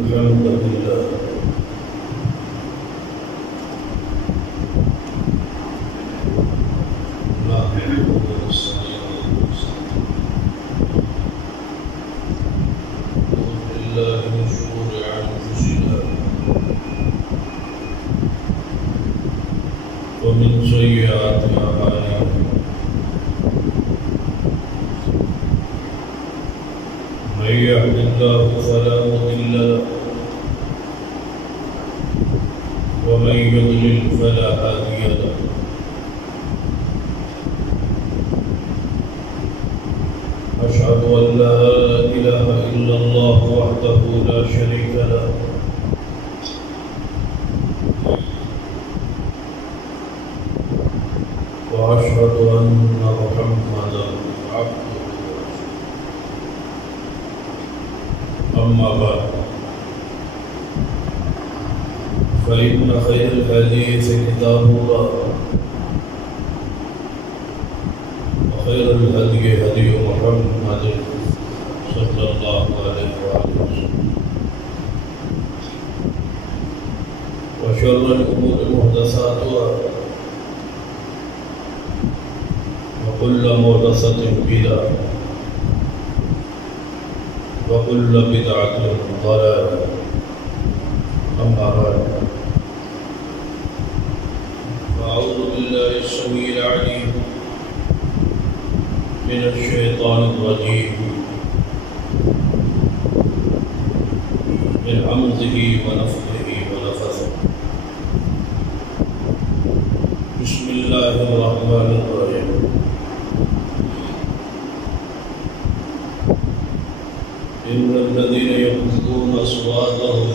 الحمد لله نحمده ونستعينه ونعوذ بالله من شرور أنفسنا ومن سيئات أعمالنا من يهد الله فلا مضل له ومن يضلل فلا هادي له أشهد أن لا إله إلا الله وحده لا شريك له وأشهد أن محمدا عبده أما بعد فإن خير الحديث كتاب الله وخير الهدي هدي محمد صلى الله عليه وسلم وشر الأمور محدثاتها وكل محدثة بدعة وكل بدعة ضلالة أما بعد فأعوذ بالله السميع العليم من الشيطان الرجيم من همزه ونفخه ونفثه بسم الله الرحمن الرحيم إن الذين يغضون أصواتهم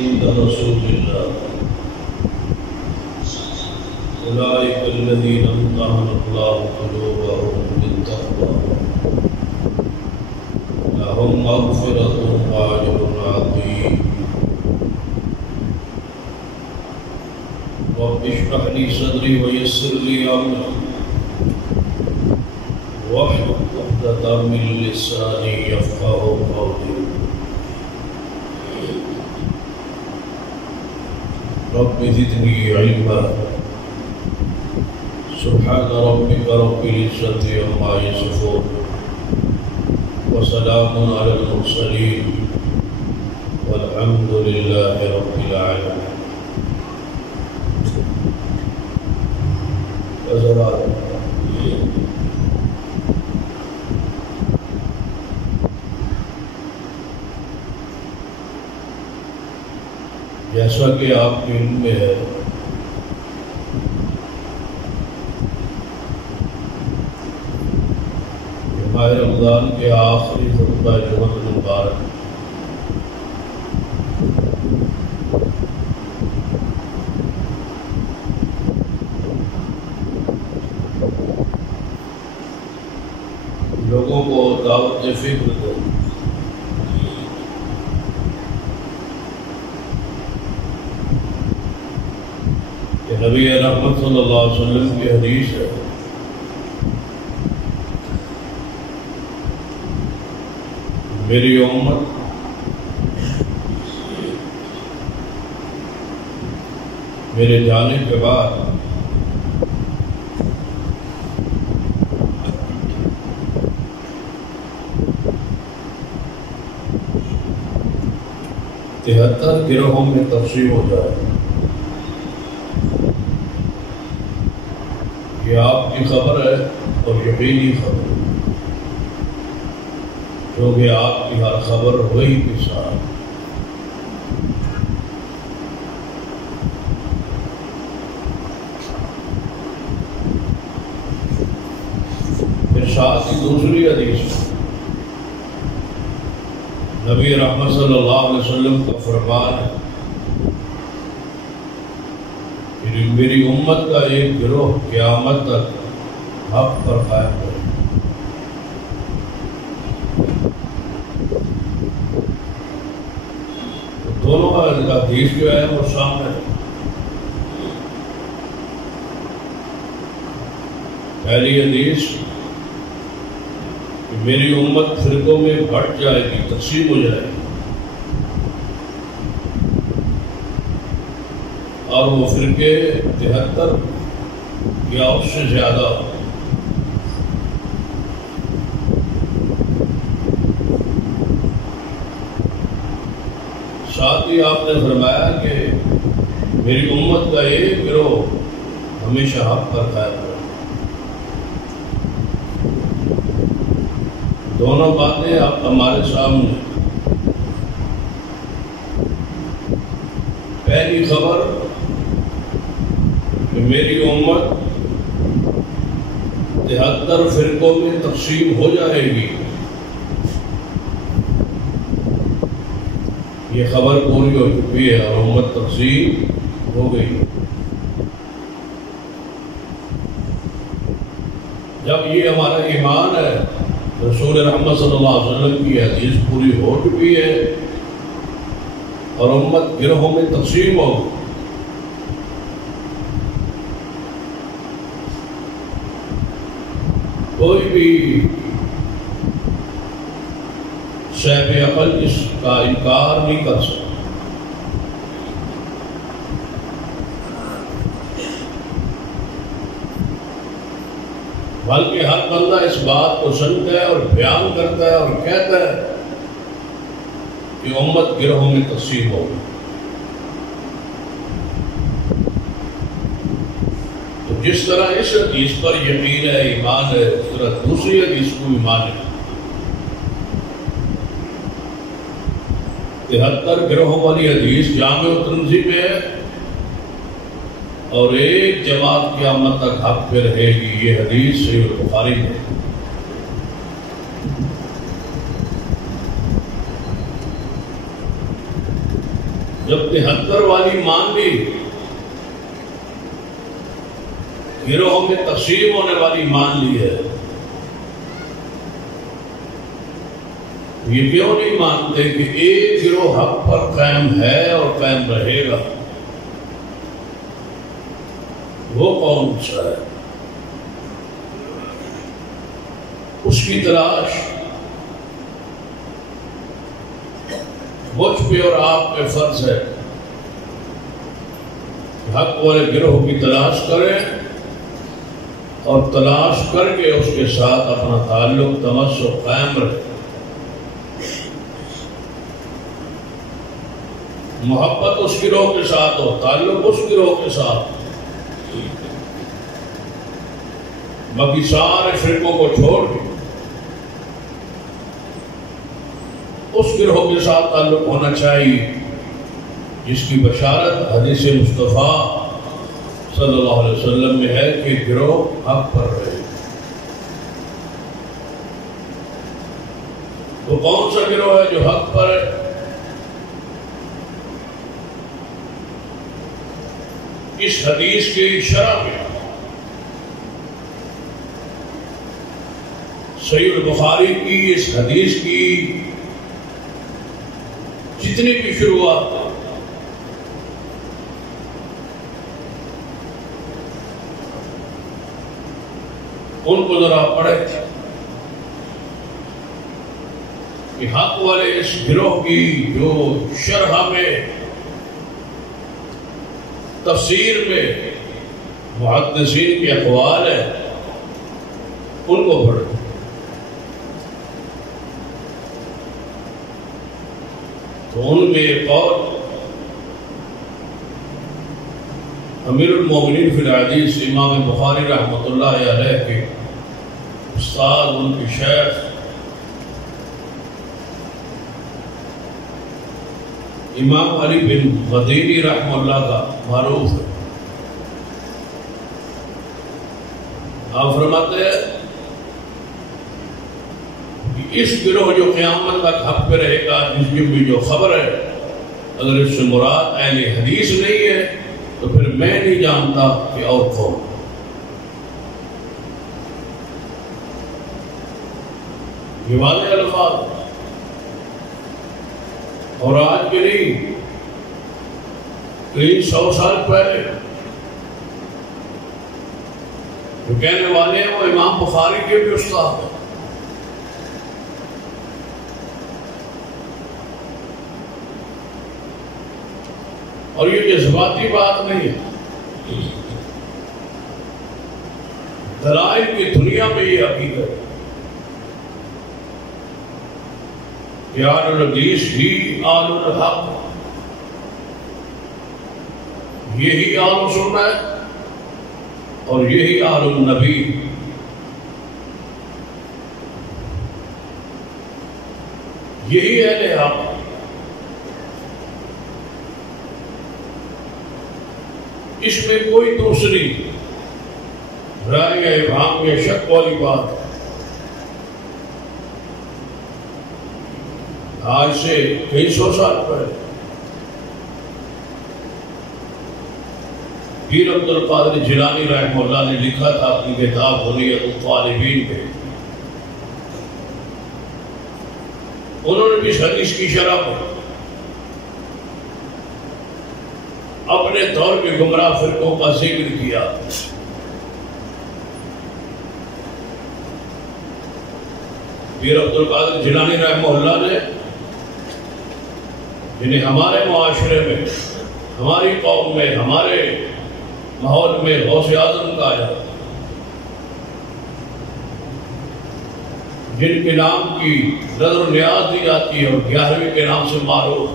عند رسول الله أولئك الذين امتحن الله قلوبهم بالتقوى لهم مغفرة وأجر عظيم رب اشرح لي صدري ويسر لي أمري واحلل عقدة من لساني يفقهوا قولي رب زدني علما سبحان ربك رب العزة عما يصفون وسلام على المرسلين والحمد لله رب العالمين. حضرات جیسا کہ آپ کے علم میں ہے کہ ماہ رمضان کے آخری خطبہ جمعہ المبارک لوگوں کو دعوت فکر دو کہ نبی رحمت صلی اللہ علیہ وسلم کی حدیث ہے میری امت میرے جانے کے بعد تہتر گروہوں میں تقسیم ہو جائے. یہ آپ کی خبر ہے اور یقینی خبر کیونکہ آپ کی ہر خبر وہی کے ساتھ پھر ساتھ ہی دوسری حدیث نبی رحمت صلی اللہ علیہ وسلم کا فرمان ہے میری امت کا ایک گروہ قیامت تک حق پر قائم ہے. دونوں حدیث جو ہے وہ سامنے ہے. پہلی حدیث کہ میری امت فرقوں میں بٹ جائے گی، تقسیم ہو جائے گی. اور وہ فرقے 73 یا اس سے زیادہ. ساتھ ہی آپ نے فرمایا کہ میری امت کا ایک گروہ ہمیشہ حق پر قائم رہے. دونوں باتیں اب ہمارے سامنے. پہلی خبر کہ میری امت 73 فرقوں میں تقسیم ہو جائے گی. یہ خبر پوری ہو چکی ہے اور امت تقسیم ہو گئی. جب یہ ہمارا ایمان ہے، رسول رحمت صلی اللہ علیہ وسلم کی حدیث پوری ہو چکی ہے اور امت گروہوں میں تقسیم ہو. کوئی بھی صاحب عقل اس کا انکار نہیں کر سکتا. بلکہ ہر بندہ اس بات کو سنتا ہے اور بیان کرتا ہے اور کہتا ہے کہ امت گروہوں میں تقسیم ہو. تو جس طرح اس حدیث پر یقین ہے، ایمان ہے، اس طرح دوسری حدیث کو ایمان ہے. 73 گروہوں والی حدیث جامع ترمذی میں ہے اور ایک جماعت قیامت تک حق پہ رہے گی. یہ حدیث صحیح البخاری میں. جب 73 والی مان لی، گروہوں میں تقسیم ہونے والی مان لی ہے، یہ کیوں نہیں مانتے کہ ایک گروہ حق پر قائم ہے اور قائم رہے گا؟ وہ کون سا ہے؟ اس کی تلاش مجھ پہ اور آپ پہ فرض ہے. حق والے گروہ کی تلاش کریں اور تلاش کر کے اس کے ساتھ اپنا تعلق تمسک قائم رکھیں. محبت اس گروہ کے ساتھ ہو، تعلق اس گروہ کے ساتھ. باقی سارے فرقوں کو چھوڑ کے اس گروہ کے ساتھ تعلق ہونا چاہیے جس کی بشارت حدیث مصطفیٰ صلی اللہ علیہ وسلم میں ہے کہ گروہ حق پر رہے. وہ کون سا گروہ ہے جو حق پر ہے؟ اس حدیث کی شرح میں صحیح البخاری کی اس حدیث کی جتنی بھی شروعات ہے ان کو ذرا پڑھے کہ حق والے اس گروہ کی جو شرح میں تفسیر میں محدثین کے اقوال ہیں ان کو پڑھے. تو ان میں ایک اور امیر المومنین فی الحدیث امام بخاری رحمۃ اللہ علیہ کے استاد، ان کے شیخ امام علی بن مدینی رحمہ اللہ کا معروف ہے. آپ فرماتے ہیں کہ اس گروہ جو قیامت تک حق پہ رہے گا، جس کی بھی جو خبر ہے، اگر اس سے مراد اہل حدیث نہیں ہے تو پھر میں نہیں جانتا کہ اور کون. یہ واضح الفاظ اور آج کے نہیں، کئی 100 سال پہلے جو کہنے والے ہیں وہ امام بخاری کے بھی استاد ہیں. اور یہ جذباتی بات نہیں ہے، دلائل کی دنیا میں یہ حقیقت ہے کہ آل الحدیث ہی آل الحق، یہی آل سنت اور یہی آل النبی۔ یہی اہل حق، اس میں کوئی دوسری رائے یا ابہام یا شک والی بات ہے۔ آج سے کئی سو سال پہلے پیر عبد القادر جیلانی رحمہ اللہ نے لکھا تھا اپنی کتاب حلیۃ الطالبین میں، انہوں نے بھی اس حدیث کی شرح میں اپنے دور کے گمراہ فرقوں کا ذکر کیا۔ پیر عبد القادر جیلانی رحمہ اللہ نے، جنہیں ہمارے معاشرے میں، ہماری قوم میں، ہمارے ماحول میں غوث اعظم کہا جاتا ہے، جن کے نام کی نظر و نیاز دی جاتی ہے اور 11ویں کے نام سے معروف،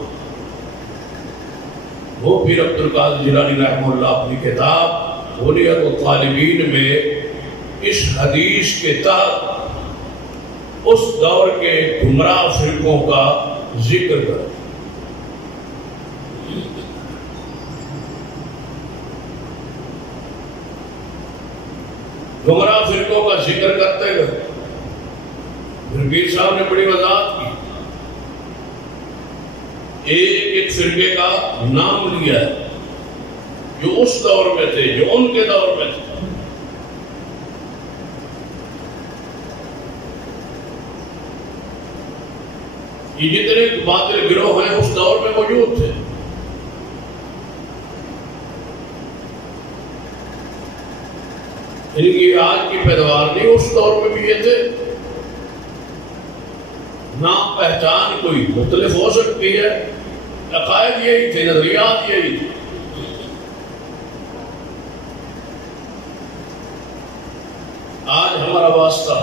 وہ پیر عبد القادر جیلانی رحمہ اللہ اپنی کتاب حلیۃ الطالبین میں اس حدیث کے تحت اس دور کے گمراہ فرقوں کا ذکر کرتے۔ گمراہ فرقوں کا ذکر کرتے گئے، پھر پیر صاحب نے بڑی وضاحت کی، ایک ایک فرقے کا نام لیا ہے جو اس دور میں تھے، جو ان کے دور میں تھے۔ یہ جتنے باطل گروہ ہیں اس دور میں موجود تھے۔ ان کی آج کی پیداوار نہیں، اس دور میں بھی یہ تھے۔ نام پہچان کوئی مختلف ہو سکتی ہے، عقائد یہی تھے، نظریات یہی تھے۔ آج ہمارا واسطہ،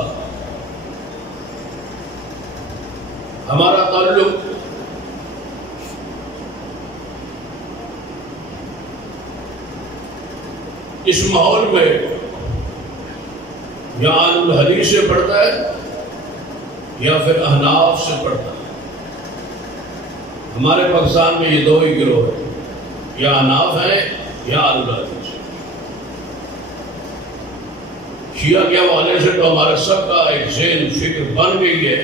ہمارا تعلق اس ماحول میں یا آل الحدیث سے پڑھتا ہے یا پھر احناف سے پڑھتا ہے۔ ہمارے پاکستان میں یہ دو ہی گروہ ہیں، یا احناف ہیں یا آل الحدیث۔ شیعہ کے حوالے سے تو ہمارے سب کا ایک ذہن فکر بن گئی ہے،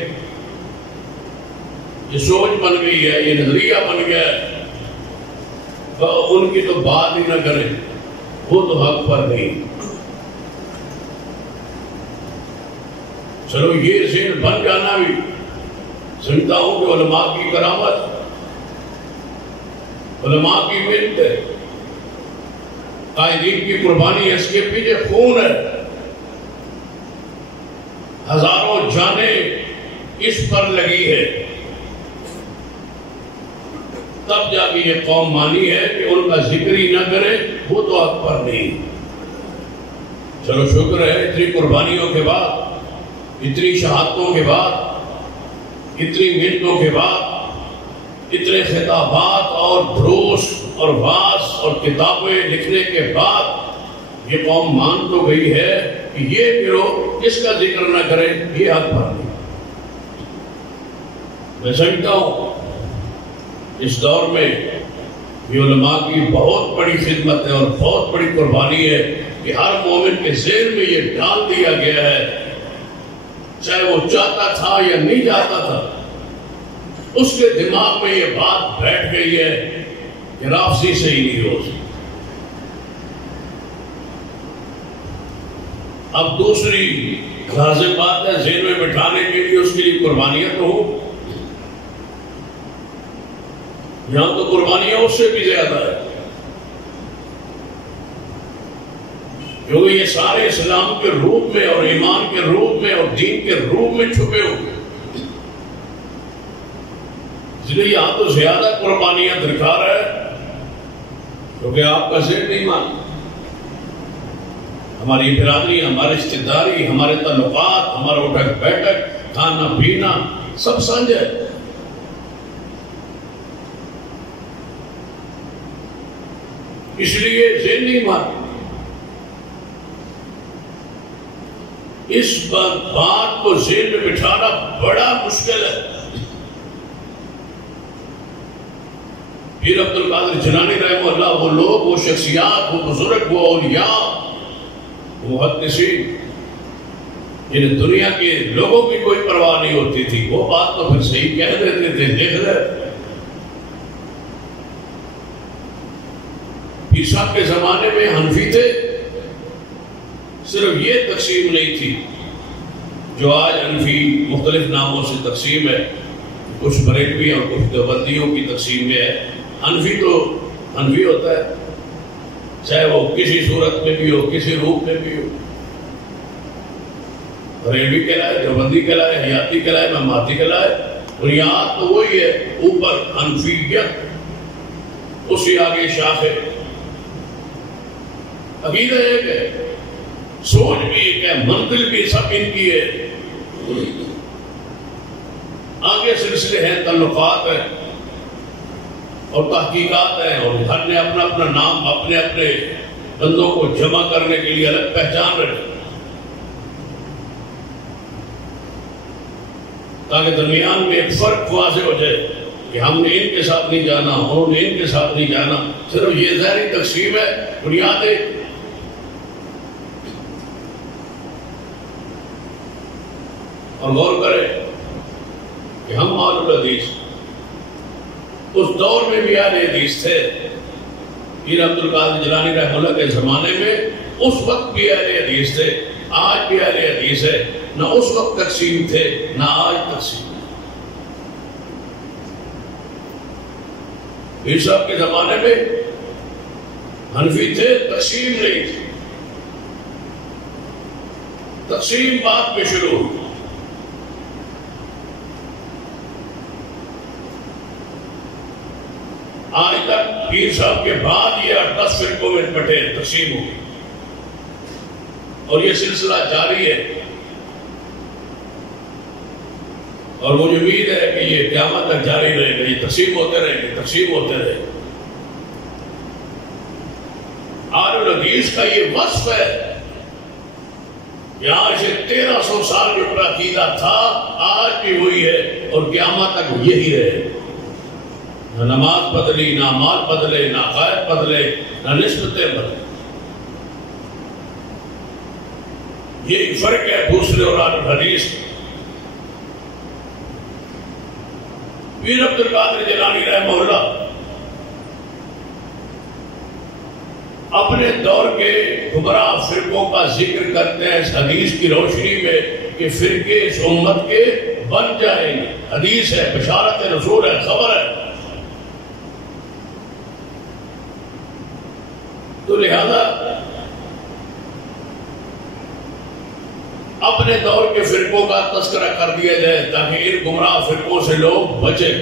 یہ سوچ بن گئی ہے، یہ نظریہ بن گیا ہے، ان کی تو بات ہی نہ کریں، وہ تو حق پر نہیں۔ چلو یہ ذہن بن جانا بھی سمجھتا ہوں کہ علماء کی کرامت، علماء کی محنت ہے، قائدین کی قربانی ہے، اس کے پیچھے خون ہے، ہزاروں جانیں اس پر لگی ہے، تب جا کے یہ قوم مانی ہے کہ ان کا ذکر ہی نہ کرے، وہ تو حق پر نہیں۔ چلو شکر ہے، اتنی قربانیوں کے بعد، اتنی شہادتوں کے بعد، اتنی محنتوں کے بعد، اتنے خطابات اور دروس اور وعظ اور کتابیں لکھنے کے بعد یہ قوم مان تو گئی ہے کہ یہ گروہ اس کا ذکر نہ کرے، یہ حق پر نہیں۔ میں سمجھتا ہوں اس دور میں یہ علماء کی بہت بڑی خدمت ہے اور بہت بڑی قربانی ہے کہ ہر مومن کے ذہن میں یہ ڈال دیا گیا ہے، چاہے وہ چاہتا تھا یا نہیں چاہتا تھا، اس کے دماغ میں یہ بات بیٹھ گئی ہے کہ رافضی سے ہی نہیں ہو سکتی۔ اب دوسری لازم بات ہے ذہن میں بٹھانے کے لیے، اس کے لیے قربانیاں تو ہوں، یہاں تو قربانیاں اس سے بھی زیادہ ہے، کیونکہ یہ سارے اسلام کے روپ میں اور ایمان کے روپ میں اور دین کے روپ میں چھپے ہوئے، اس لیے یہاں تو زیادہ قربانیاں درکار ہے۔ کیونکہ آپ کا ذہن نہیں مانتا. ہماری برادری، ہماری رشتے داری، ہمارے تعلقات، ہمارا اٹھک بیٹھک، کھانا پینا سب سانجھ ہے. اس لیے ذہن نہیں مانتا. اس بات کو ذہن میں بٹھانا بڑا مشکل ہے. پیر عبد القادر جیلانی رحمہ اللہ، وہ لوگ، وہ شخصیات، وہ بزرگ، وہ اولیاء، وہ محدثین، جنہیں دنیا کے لوگوں کی کوئی پرواہ نہیں ہوتی تھی، وہ بات تو پھر صحیح کہہ دیتے تھے. دیکھ رہے پیر صاحب کے زمانے میں حنفی تھے. صرف یہ تقسیم نہیں تھی جو آج حنفی مختلف ناموں سے تقسیم ہے، کچھ بریلوی اور کچھ دیوبندیوں کی تقسیم میں ہے. حنفی تو حنفی ہوتا ہے، چاہے وہ کسی صورت میں بھی ہو، کسی روپ میں بھی ہو. بریلوی کہلائے، دیوبندی کہلائے، حیاتی کہلائے، مماتی کہلائے، بنیاد تو وہی ہے. اوپر حنفیت، اس سے آگے شاخ ہے. عقیدہ ایک ہے، سوچ بھی ایک ہے، منزل بھی سب ان کی ہے. آگے سلسلے ہیں، تعلقات ہیں اور تحقیقات ہیں، اور ہر نے اپنا اپنا نام اپنے اپنے بندوں کو جمع کرنے کے لیے الگ پہچان رکھی، تاکہ درمیان میں ایک فرق واضح ہو جائے کہ ہم نے ان کے ساتھ نہیں جانا، انہوں نے ان کے ساتھ نہیں جانا. صرف یہ ظاہری تقسیم ہے، بنیاد ہے. اور غور کریں کہ ہم اہل الحدیث اس دور میں بھی اہل حدیث تھے. پیر عبد القادر جیلانی رحمہ اللہ کے زمانے میں اس وقت بھی اہل حدیث تھے، آج بھی اہل حدیث ہے. نہ اس وقت تقسیم تھے، نہ آج تقسیم. پیر صاحب کے زمانے میں حنفی تھے، تقسیم نہیں تھی. تقسیم بعد میں شروع ہوئی. آج تک پیر صاحب کے بعد یہ 10 فرقوں میں بٹے تقسیم ہوئی، اور یہ سلسلہ جاری ہے. اور مجھے امید ہے کہ یہ قیامت تک جاری رہے گا. یہ تقسیم ہوتے رہے گے، تقسیم ہوتے رہے گے. اہل الحدیث کا یہ وصف ہے کہ آج سے 1300 سال جو پر عقیدہ تھا آج بھی وہی ہے، اور قیامت تک یہی رہے. نہ نماز بدلی، نہ مال بدلے، نہ عقائد بدلے، نہ نسبتیں بدلے. یہی فرق ہے دوسرے اور اہل الحدیث. پیر عبد القادر جیلانی رحمہ اللہ اپنے دور کے گمراہ فرقوں کا ذکر کرتے ہیں اس حدیث کی روشنی میں کہ فرقے اس امت کے بن جائیں گے. حدیث ہے، بشارت رسول ہے، خبر ہے. تو لہذا اپنے دور کے فرقوں کا تذکرہ کر دیا جائے تاکہ ان گمراہ فرقوں سے لوگ بچیں.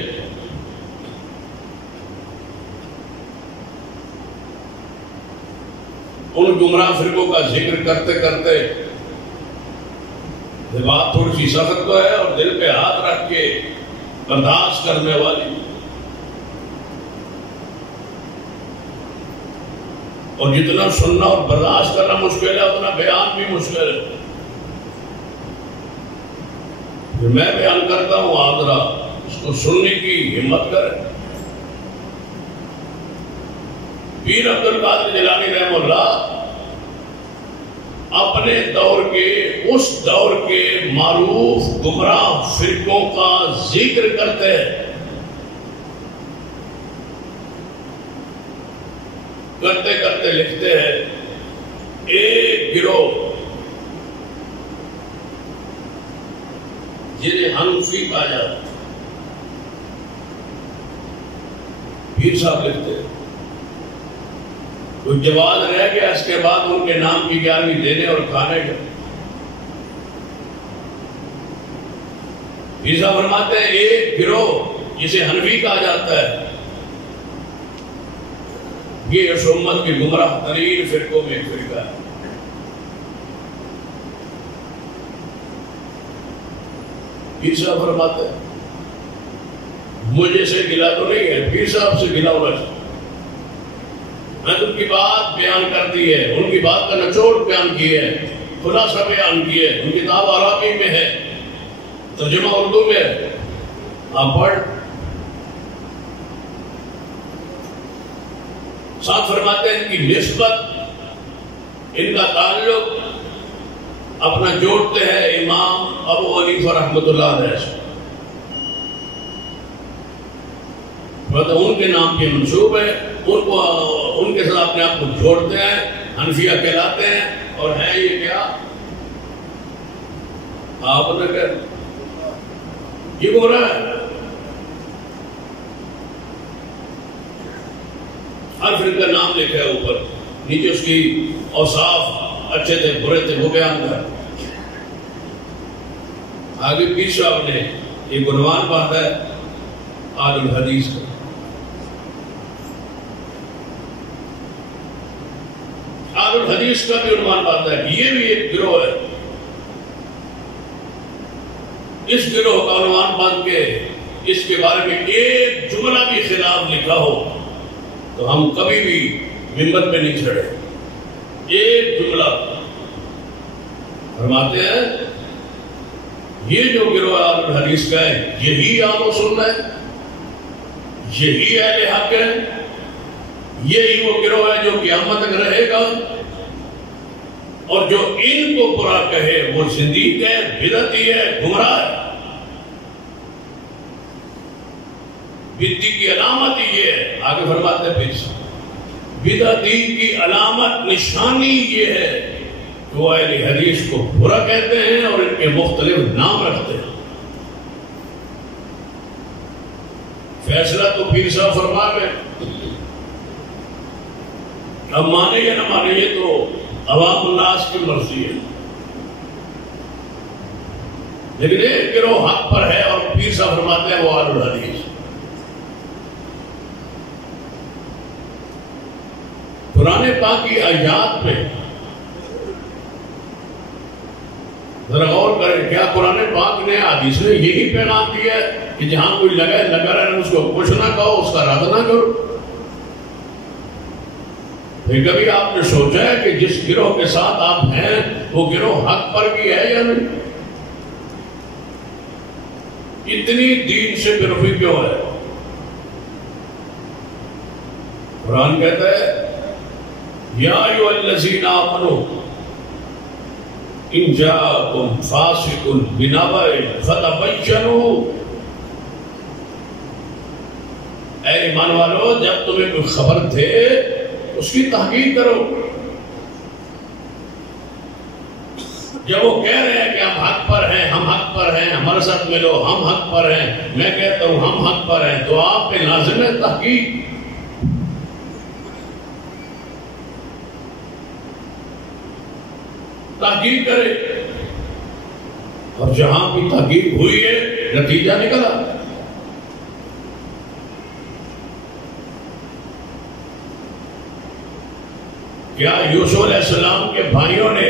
ان گمراہ فرقوں کا ذکر کرتے کرتے یہ بات تھوڑی سی سخت تو ہے اور دل پہ ہاتھ رکھ کے برداشت کرنے والی، اور جتنا سننا اور برداشت کرنا مشکل ہے اتنا بیان بھی مشکل ہے. میں بیان کرتا ہوں، آپ ذرا اس کو سننے کی ہمت کریں. پیر عبد القادر جیلانی رحمہ اللہ اپنے دور کے، اس دور کے معروف گمراہ فرقوں کا ذکر کرتے ہیں. کرتے کرتے لکھتے ہیں ایک گروہ جنہیں حنفی کہا جاتا ہے. پیر صاحب لکھتے ہیں کوئی جواز رہ گیا اس کے بعد ان کے نام کی 11ویں دینے اور کھانے کا. پیر صاحب فرماتے ہیں ایک گروہ جسے حنفی کہا جاتا ہے یہ اس امت کے گمراہ ترین فرقوں میں ایک فرقہ ہے۔ پیر صاحب فرماتے ہیں مجھے سے گلا تو نہیں ہے، پیر صاحب سے گلا ہونا چاہیے۔ میں تو ان کی بات بیان کر دی ہے، ان کی بات کا نچوڑ بیان کی ہے، خلاصہ بیان کی ہے۔ ان کی کتاب عربی میں ہے، ترجمہ اردو میں ہے، آپ پڑھ۔ ساتھ فرماتے ہیں ان کی نسبت، ان کا تعلق اپنا جوڑتے ہیں امام ابو حنیفہ رحمۃ اللہ علیہ سے، مطلب ان کے نام کے منسوب ہے، ان کے ساتھ اپنے آپ کو جوڑتے ہیں، حنفیہ کہلاتے ہیں۔ اور ہے یہ کیا آپ نے کہ یہ گمراہ ہے۔ ہر فرقے کا نام لکھا ہے اوپر، نیچے اس کی اوصاف، اچھے تھے برے تھے وہ بیان کر۔ آگے پیر صاحب نے ایک عنوان باندھا ہے آل الحدیث کا۔ آل الحدیث کا بھی عنوان باندھا ہے، یہ بھی ایک گروہ ہے۔ اس گروہ کا عنوان باندھ کے اس کے بارے میں ایک جملہ بھی خلاف لکھا ہو تو ہم کبھی بھی ممبر پہ نہیں چڑھے۔ ایک جملہ فرماتے ہیں یہ جو گروہ آل الحدیث کا ہے یہی اہل و سنت ہے، یہی اہل حق ہے، یہی وہ گروہ ہے جو قیامت تک رہے گا، اور جو ان کو برا کہے وہ زندیق ہے، بدعتی ہے، گمراہ ہے۔ بدعتی کی علامت یہ ہے، آگے فرماتے ہیں پھر بدعتی کی علامت نشانی یہ ہے کہ وہ اہل حدیث کو برا کہتے ہیں اور ان کے مختلف نام رکھتے ہیں۔ فیصلہ تو پیر صاحب فرما گئے، اب مانے یا نہ مانے یہ تو عوام الناس کی مرضی ہے، لیکن ایک گروہ حق پر ہے اور پیر صاحب فرماتے ہیں وہ آل الحدیث۔ قرآن پاک کی آیات میں ذرا غور کریں، کیا قرآن پاک نے حدیث نے یہی پیغام دیا ہے کہ جہاں کوئی لگا رہے اس کو کچھ نہ کہو، اس کا رد نہ کرو؟ پھر کبھی آپ نے سوچا ہے کہ جس گروہ کے ساتھ آپ ہیں وہ گروہ حق پر بھی ہے یا نہیں؟ اتنی دین سے بے رخی کیوں ہے؟ قرآن کہتا ہے یا ایھا الذین آمنوا ان جاءکم فاسق بنبأ فتبینوا، اے ایمان والو جب تمہیں کوئی خبر دے اس کی تحقیق کرو۔ جب وہ کہہ رہے ہیں کہ ہم حق پر ہیں، ہم حق پر ہیں، ہمارے ساتھ ملو، ہم حق پر ہیں، میں کہتا ہوں ہم حق پر ہیں، تو آپ پہ لازم ہے تحقیق۔ تحقیق کرے، اور جہاں بھی تحقیق ہوئی ہے نتیجہ نکلا۔ کیا یوسف علیہ السلام کے بھائیوں نے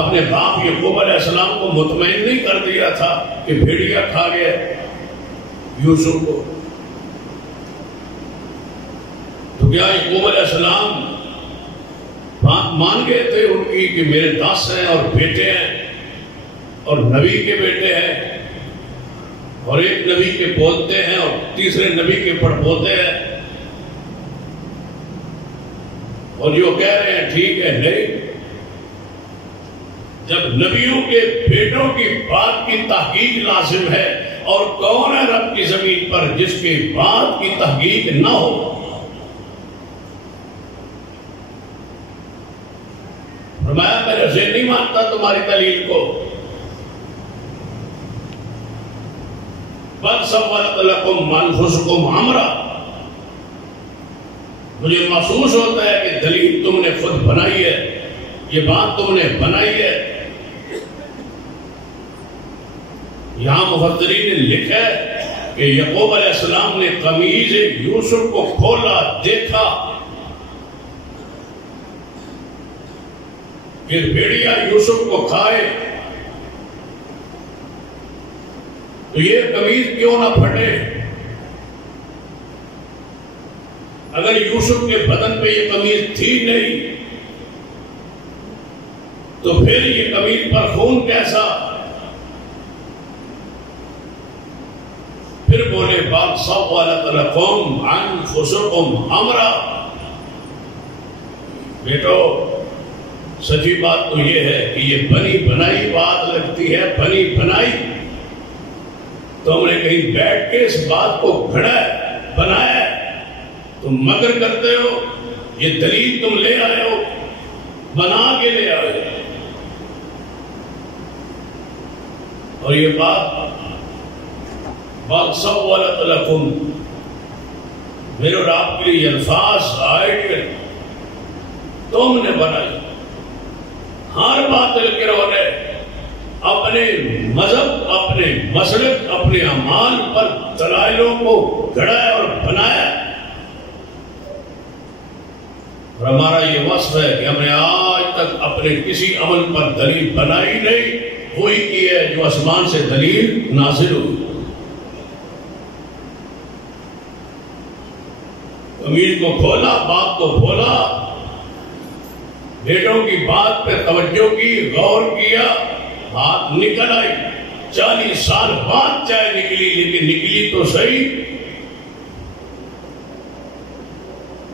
اپنے باپ یعقوب علیہ السلام کو مطمئن نہیں کر دیا تھا کہ بھیڑیا کھا گیا یوسف کو؟ تو کیا یعقوب علیہ السلام بات مان گئے تھے ان کی کہ میرے 10 ہیں اور بیٹے ہیں اور نبی کے بیٹے ہیں اور ایک نبی کے پوتے ہیں اور تیسرے نبی کے پڑپوتے ہیں، اور جو کہہ رہے ہیں ٹھیک ہے؟ نہیں، جب نبیوں کے بیٹوں کی بات کی تحقیق لازم ہے، اور کون ہے رب کی زمین پر جس کی بات کی تحقیق نہ ہو؟ فرمایا میرا ذہن نہیں مانتا تمہاری دلیل کو، بل سولت لکم انفسکم امرا، مجھے محسوس ہوتا ہے کہ دلیل تم نے خود بنائی ہے، یہ بات تم نے بنائی ہے۔ یہاں مفسرین نے لکھا ہے کہ یعقوب علیہ السلام نے قمیض یوسف کو کھولا، دیکھا کہ بھیڑیا یوسف کو کھائے تو یہ قمیض کیوں نہ پھٹے؟ اگر یوسف کے بدن پہ یہ قمیض تھی نہیں تو پھر یہ قمیض پر خون کیسا؟ پھر بولے بال سولت لکم انفسکم امرا، بیٹو سچی بات تو یہ ہے کہ یہ بنی بنائی بات لگتی ہے، بنی بنائی۔ تم نے کہیں بیٹھ کے اس بات کو گھڑا ہے، بنایا ہے، تم مگر کرتے ہو، یہ دلیل تم لے آئے ہو، بنا کے لے آئے ہو۔ اور یہ بات بال سولت لکم، میرے اور آپ کے لیے الفاظ آئے تم نے بنائی۔ ہر باطل گروہ نے اپنے مذہب، اپنے مسلک، اپنے اعمال پر دلائلوں کو گھڑا اور بنایا، اور ہمارا یہ وصف ہے کہ ہم نے آج تک اپنے کسی عمل پر دلیل بنائی نہیں، وہی کی ہے جو آسمان سے دلیل نازل ہوئی۔ قمیض کو کھولا، بات کو کھولا، بیٹوں کی بات پہ توجہ کی، غور کیا، بات نکل آئی۔ 40 سال بعد چاہے نکلی، لیکن نکلی تو صحیح۔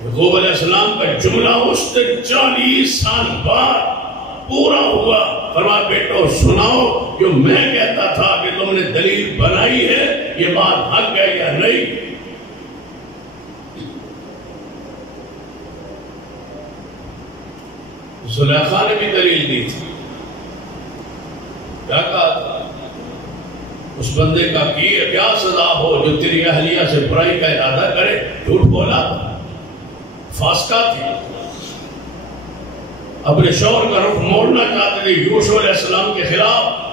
یعقوب علیہ السلام کا جملہ اس سے 40 سال بعد پورا ہوا۔ فرمایا بیٹو سناؤ، جو میں کہتا تھا کہ تم نے دلیل بنائی ہے، یہ بات حق ہے یا نہیں؟ زلیخا نے بھی دلیل دی تھی، کیا کہا تھا؟ اس بندے کا کیا سزا ہو جو تیری اہلیہ سے برائی کا ارادہ کرے؟ جھوٹ بولا تھا، فاسقہ تھی، اپنے شوہر کا رخ موڑنا چاہتے تھے یوسف علیہ السلام کے خلاف۔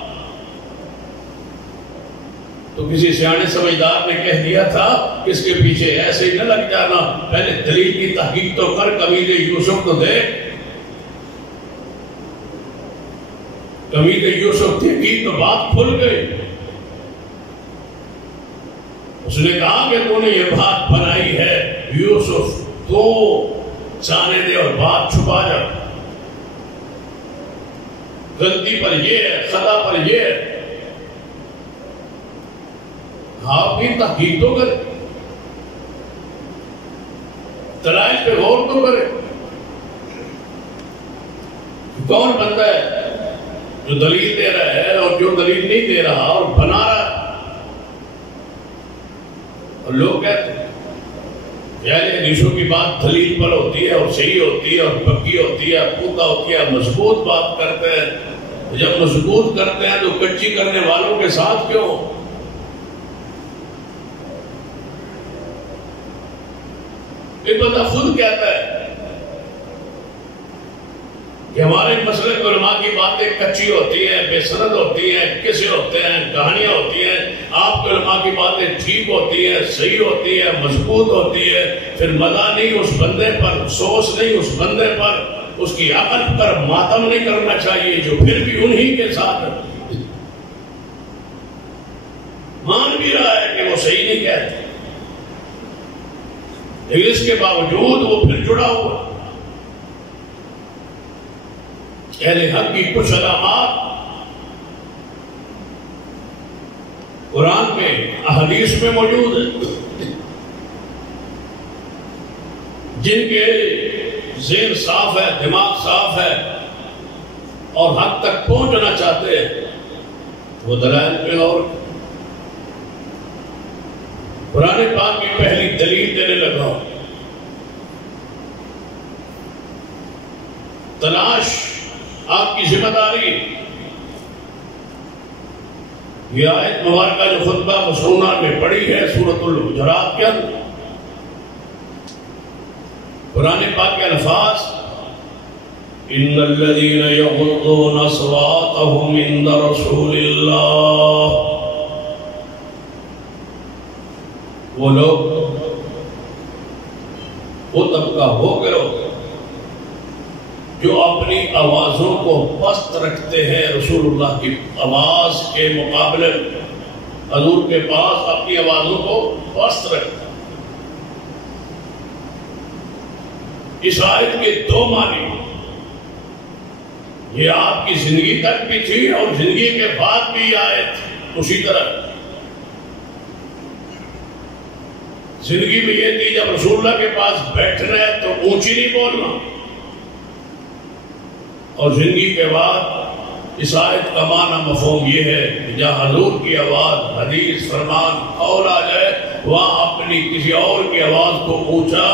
تو کسی سیانے سمجھدار نے کہہ دیا تھا کہ اس کے پیچھے ایسے ہی نہ لگ جانا، پہلے دلیل کی تحقیق تو کر، قمیض یوسف تو دیکھ۔ قمیض یوسف تھی تو بات کھل گئی۔ اس نے کہا کہ تو نے یہ بات بنائی ہے، یوسف تو جانے دے اور بات چھپا جا، غلطی پر یہ ہے، خطا پر یہ ہے۔ آپ بھی تحقیق تو کرے، دلائل پہ غور تو کرے، کون بندہ ہے جو دلیل دے رہا ہے اور جو دلیل نہیں دے رہا اور بنا رہا ہے۔ اور لوگ کہتے ہیں حدیثوں کی بات دلیل پر ہوتی ہے اور صحیح ہوتی ہے اور پکی ہوتی ہے، پختہ ہوتی ہے، مضبوط بات کرتے ہیں۔ جب مضبوط کرتے ہیں تو کچی کرنے والوں کے ساتھ کیوں؟ یہ بندہ خود کہتا ہے کہ ہمارے مسلک علماء کی باتیں کچی ہوتی ہیں، بے سند ہوتی ہیں، قصے ہوتے ہیں، کہانیاں ہوتی ہیں۔ آپ کے علماء کی باتیں ٹھیک ہوتی ہیں، صحیح ہوتی ہے، مضبوط ہوتی ہے۔ پھر مزہ نہیں اس بندے پر، افسوس نہیں اس بندے پر، اس کی عقل پر ماتم نہیں کرنا چاہیے جو پھر بھی انہی کے ساتھ مان بھی رہا ہے کہ وہ صحیح نہیں کہتے، لیکن اس کے باوجود وہ پھر جڑا ہوا۔ اہل حق کی کچھ علامات قرآن میں، احادیث میں موجود ہیں، جن کے ذہن صاف ہے، دماغ صاف ہے اور حق تک پہنچنا چاہتے ہیں، وہ دلائل پہ غور۔ قرآن پاک کی پہلی دلیل دینے لگا ہوں، تلاش آپ کی ذمہ داری۔ یہ آیت مبارکہ جو خطبہ مسنونہ میں پڑھی ہے سورۃ الحجرات کے اندر، قرآن پاک کے الفاظ ان الذين يغضون اصواتهم عند رسول اللہ، وہ لوگ، وہ طبقہ ہو گئے جو اپنی آوازوں کو پست رکھتے ہیں رسول اللہ کی آواز کے مقابلے میں، حضور کے پاس اپنی آوازوں کو پست رکھتے ہیں۔ اس آیت کے دو معنی، یہ آپ کی زندگی تک بھی تھی اور زندگی کے بعد بھی آیت اسی طرح۔ زندگی میں یہ تھی جب رسول اللہ کے پاس بیٹھنا ہے تو اونچی نہیں بولنا، اور زندگی کے بعد اس آیت کا معنی مفہوم یہ ہے کہ جہاں حضور کی آواز، حدیث، فرمان، قول آ جائے وہاں اپنی کسی اور کی آواز کو اونچا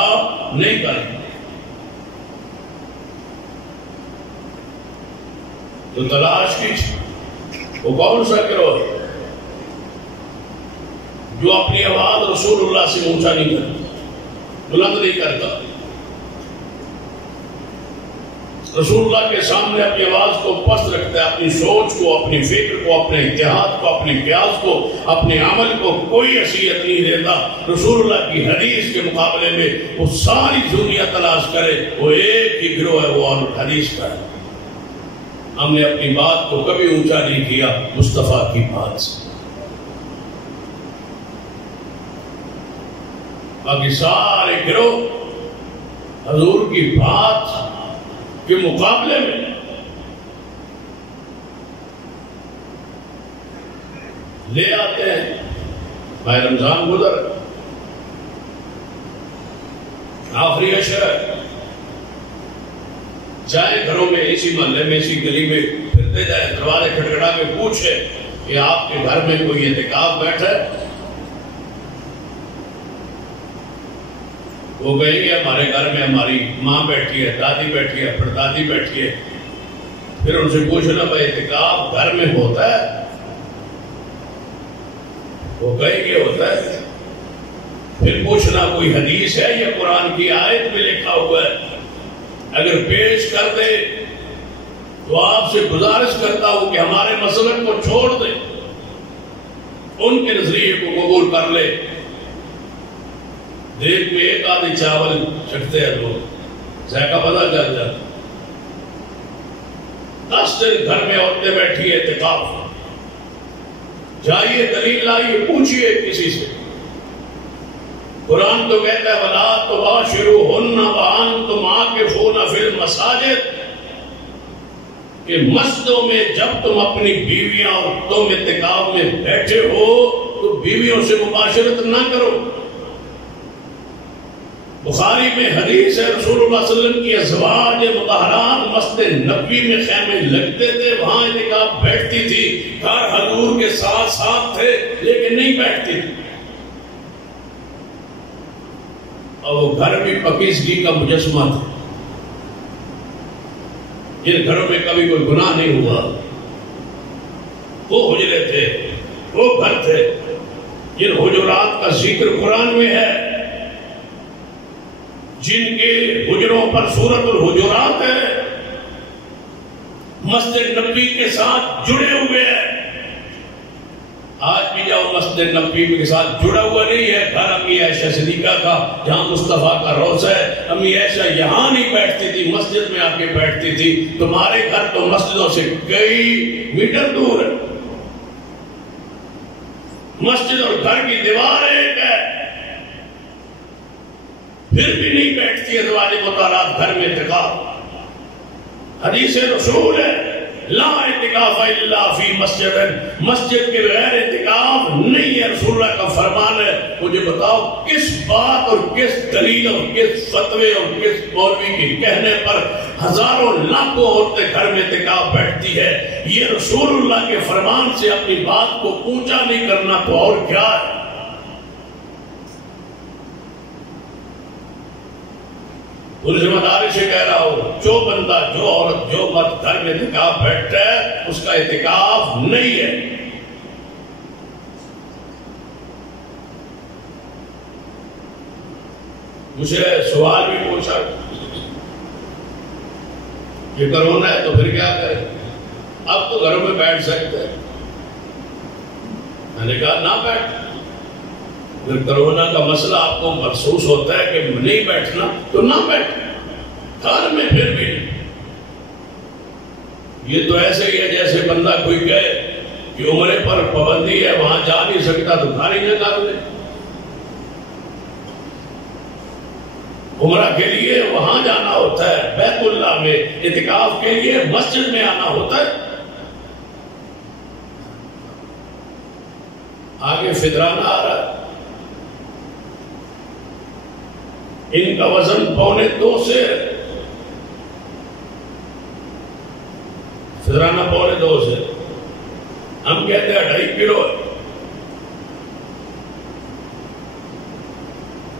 نہیں کرنا۔ تو تلاش کی وہ کون سا گروہ ہے جو اپنی آواز رسول اللہ سے اونچا نہیں کرتا، بلند نہیں کرتا، رسول اللہ کے سامنے اپنی آواز کو پست رکھتا ہے، اپنی سوچ کو، اپنی فکر کو، اپنے اتحاد کو، اپنی قیاس کو، اپنے عمل کو کوئی حیثیت نہیں دیتا۔ رسول اللہ کی حدیث کے مقابلے میں وہ ساری دنیا تلاش کرے، وہ ایک ہی گروہ ہے، وہ اور حدیث کا ہے۔ ہم نے اپنی بات کو کبھی اونچا نہیں کیا مصطفیٰ کی بات سے، باقی سارے گروہ حضور کی بات کے مقابلے میں لے آتے ہیں۔ ماہ رمضان گزر، آخری عشر ہے، جائیں گھروں میں، اسی محلے میں، اسی گلی میں پھرتے جائیں، دروازے کھٹکھٹا کے پوچھے کہ آپ کے گھر میں کوئی اعتکاف بیٹھا ہے؟ وہ کہیں گے ہمارے گھر میں ہماری ماں بیٹھی ہے، دادی بیٹھی ہے، پردادی بیٹھی ہے۔ پھر ان سے پوچھنا بھائی اعتکاف گھر میں ہوتا ہے؟ وہ کہیں گے ہوتا ہے۔ پھر پوچھنا کوئی حدیث ہے یا قرآن کی آیت میں لکھا ہوا ہے؟ اگر پیش کر دے تو آپ سے گزارش کرتا ہوں کہ ہمارے مسلک کو چھوڑ دے، ان کے نظریے کو قبول کر لے۔ دیکھ میں ایک آدھی چاول چکھتے ہیں لوگ، ذائقہ پتہ چل جاتا۔ 10 دن گھر میں عورتیں بیٹھی ہے اعتکاف، جائیے دلیل لائیے، پوچھئے کسی سے۔ قرآن تو کہتا ہے وَلَا تُبَاشِرُوهُنَّ وَأَنْتُمْ عَاكِفُونَ فِي الْمَسَاجِدِ، کہ مسجدوں میں جب تم اپنی بیویاں اور تم اعتکاف میں بیٹھے ہو تو بیویوں سے مباشرت نہ کرو۔ بخاری میں حدیث ہے رسول اللہ صلی اللہ علیہ وسلم کی ازواج مطہرات مسجد نبوی میں خیمے لگتے تھے، وہاں اعتکاف بیٹھتی تھی، گھر حضور کے ساتھ ساتھ تھے لیکن نہیں بیٹھتی تھی، اور وہ گھر بھی پاکیزگی کا مجسمہ تھا۔ جن گھروں میں کبھی کوئی گناہ نہیں ہوا وہ حجرے تھے، وہ گھر تھے۔ جن حجرات کا ذکر قرآن میں ہے، جن کے حجروں پر سورۃ الحجرات ہے، مسجد نبوی کے ساتھ جڑے ہوئے ہیں۔ آج بھی جاؤ مسجد نبوی کے ساتھ جڑا ہوا نہیں ہے گھر امی عائشہ صدیقہ کا، جہاں مصطفیٰ کا روضہ ہے۔ امی عائشہ یہاں نہیں بیٹھتی تھی، مسجد میں آ کے بیٹھتی تھی۔ تمہارے گھر تو مسجدوں سے کئی میٹر دور ہے، مسجد اور گھر کی دیوار ایک ہے، پھر بھی نہیں بیٹھتی ازواج مطہرات گھر میں اعتکاف۔ حدیث رسول ہے لا اعتکاف الا فی مسجد، مسجد کے بغیر اعتکاف نہیں ہے، رسول اللہ کا فرمان ہے۔ مجھے بتاؤ کس بات اور کس دلیل اور کس فتوے اور کس مولوی کے کہنے پر ہزاروں لاکھوں عورتیں گھر میں اعتکاف بیٹھتی ہے؟ یہ رسول اللہ کے فرمان سے اپنی بات کو اونچا نہیں کرنا تو اور کیا ہے؟ پوری ذمہ داری سے کہہ رہا ہوں، جو بندہ، جو عورت، جو مرد گھر میں اعتکاف بیٹھتا ہے اس کا اعتکاف نہیں ہے۔ مجھے سوال بھی پوچھا کہ کرونا ہے تو پھر کیا کریں؟ اب تو گھروں میں بیٹھ سکتے ہیں۔ میں نے کہا نہ بیٹھ، اگر کرونا کا مسئلہ آپ کو محسوس ہوتا ہے کہ نہیں بیٹھنا تو نہ بیٹھ، گھر میں پھر بھی نہیں۔ یہ تو ایسے ہی ہے جیسے بندہ کوئی کہے کہ عمرے پر پابندی ہے، وہاں جا نہیں سکتا تو گھر ہی نہ کر لے۔ عمرہ کے لیے وہاں جانا ہوتا ہے بیت اللہ میں، اعتکاف کے لیے مسجد میں آنا ہوتا ہے۔ آگے فطرانہ آ رہا ہے، ان کا وزن 2.25 سے، فطرانہ 2.25 سے، ہم کہتے ہیں 2.5 کلو ہے۔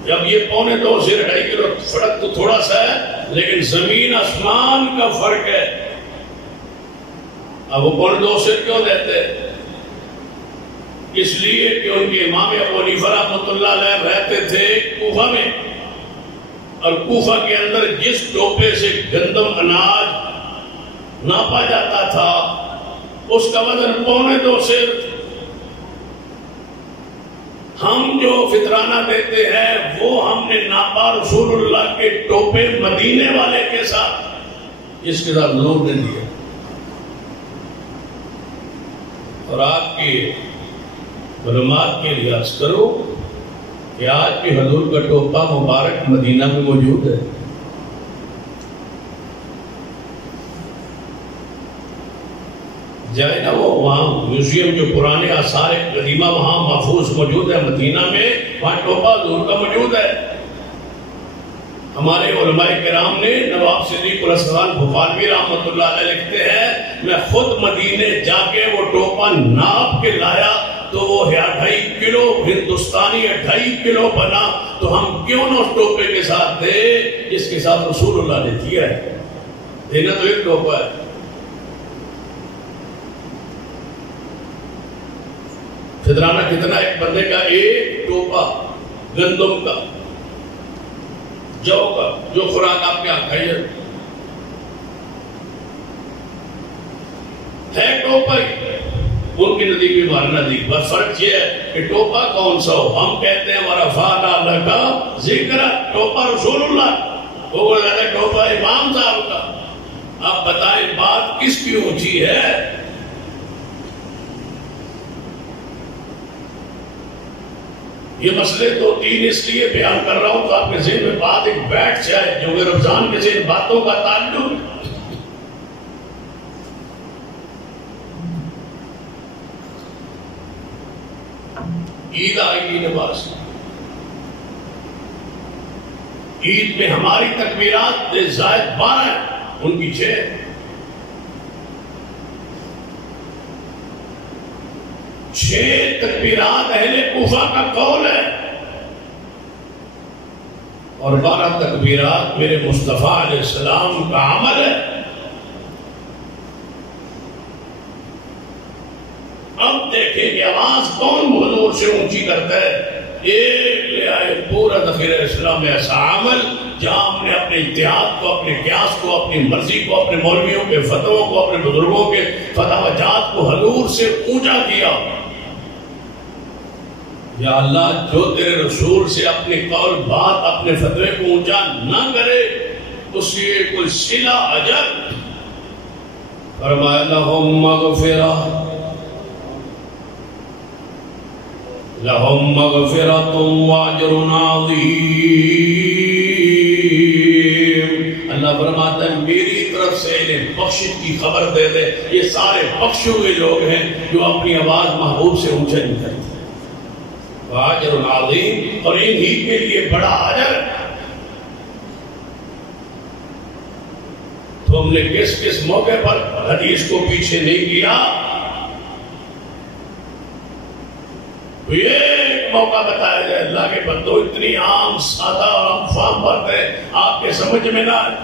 جب یہ 2.25 سے 2.5 کلو، فرق تو تھوڑا سا ہے لیکن زمین آسمان کا فرق ہے۔ اب وہ 2.25 سے کیوں دیتے ہیں؟ اس لیے کہ ان کے امام ابو حنیفہ رحمۃ اللہ علیہ رہتے تھے کوفہ میں، اور کوفہ کے اندر جس ٹوپے سے گندم اناج ناپا جاتا تھا اس کا وزن 2.25 سے۔ ہم جو فطرانہ دیتے ہیں وہ ہم نے ناپا رسول اللہ کے ٹوپے مدینے والے کے ساتھ، اس کے ساتھ لوگ نے دیا۔ اور آپ کی معلومات کے لیے عرض کرو کہ آج کے حضور کا ٹوپا مبارک مدینہ میں موجود ہے۔ جائے نا وہ وہاں میوزیم جو پرانے آثار قدیمہ وہاں محفوظ موجود ہے مدینہ میں، وہاں ٹوپا حضور کا موجود ہے۔ ہمارے علماء کرام نے، نواب صدیق الاسلام بھوپالوی رحمۃ اللہ علیہ لکھتے ہیں، میں خود مدینے جا کے وہ ٹوپا ناپ کے لایا تو وہ 2.5 کلو ہندوستانی 2.5 کلو بنا، تو ہم کیوں نہ اس ٹوپے کے ساتھ دے جس کے ساتھ رسول اللہ نے دیا ہے؟ دینا تو ایک ٹوپا ہے۔ فطرانہ کتنا ایک بندے کا؟ ایک ٹوپا گندم کا، جو کا، جو خوراک آپ کے ہاتھ کھائیے ہے ٹوپا ہی۔ ان کی ندی بھی مارنا دی، بس فرق یہ ہے کہ ٹوپا کون سا ہو۔ ہم کہتے ہیں ورفعنا لک ذکر، ٹوپا رسول اللہ، وہ کہتے ہیں ٹوپا امام صاحب کا۔ اب بتائیں بات کس کی اونچی ہے؟ یہ مسئلے تو 3 اس لیے بیان کر رہا ہوں تو آپ کے ذہن میں بات ایک بیٹھ جائے، جو کہ رمضان کے ذہن باتوں کا تعلق۔ عید آئے گی نماز، عید میں ہماری تکبیرات زائد 12 ہیں، ان کی 6۔ تکبیرات اہل کوفہ کا قول ہے، اور 12 تکبیرات میرے مصطفیٰ علیہ السلام کا عمل ہے۔ اب دیکھیں کہ آواز کون حضور سے اونچی کرتا ہے؟ ایک لے آئے پورا ذخیرہ اسلام میں ایسا عمل جہاں ہم نے اپنے اتحاد کو، اپنے قیاس کو، اپنی مرضی کو، اپنے مولویوں کے فتووں کو، اپنے بزرگوں کے فتویٰ جات کو حضور سے اونچا کیا۔ یا اللہ، جو تیرے رسول سے اپنی قول بات، اپنے فتوے کو اونچا نہ کرے اس کی کوئی صلہ اجر۔ فرمایا لہم مغفرہ، لہم مغفرۃ واجر عظیم۔ اللہ فرماتا ہے میری طرف سے انہیں بخشش کی خبر دے دے، یہ سارے بخشے ہوئے لوگ ہیں جو اپنی آواز محبوب سے اونچا نہیں کرتے۔ واجر عظیم، اور انہی کے لیے بڑا اجر۔ تو ہم نے کس کس موقع پر حدیث کو پیچھے نہیں کیا؟ یہ ایک موقع بتایا جائے، اللہ کے بندو اتنی عام سادہ اور عام فہم بات ہے، آپ کے سمجھ میں نہ آئے۔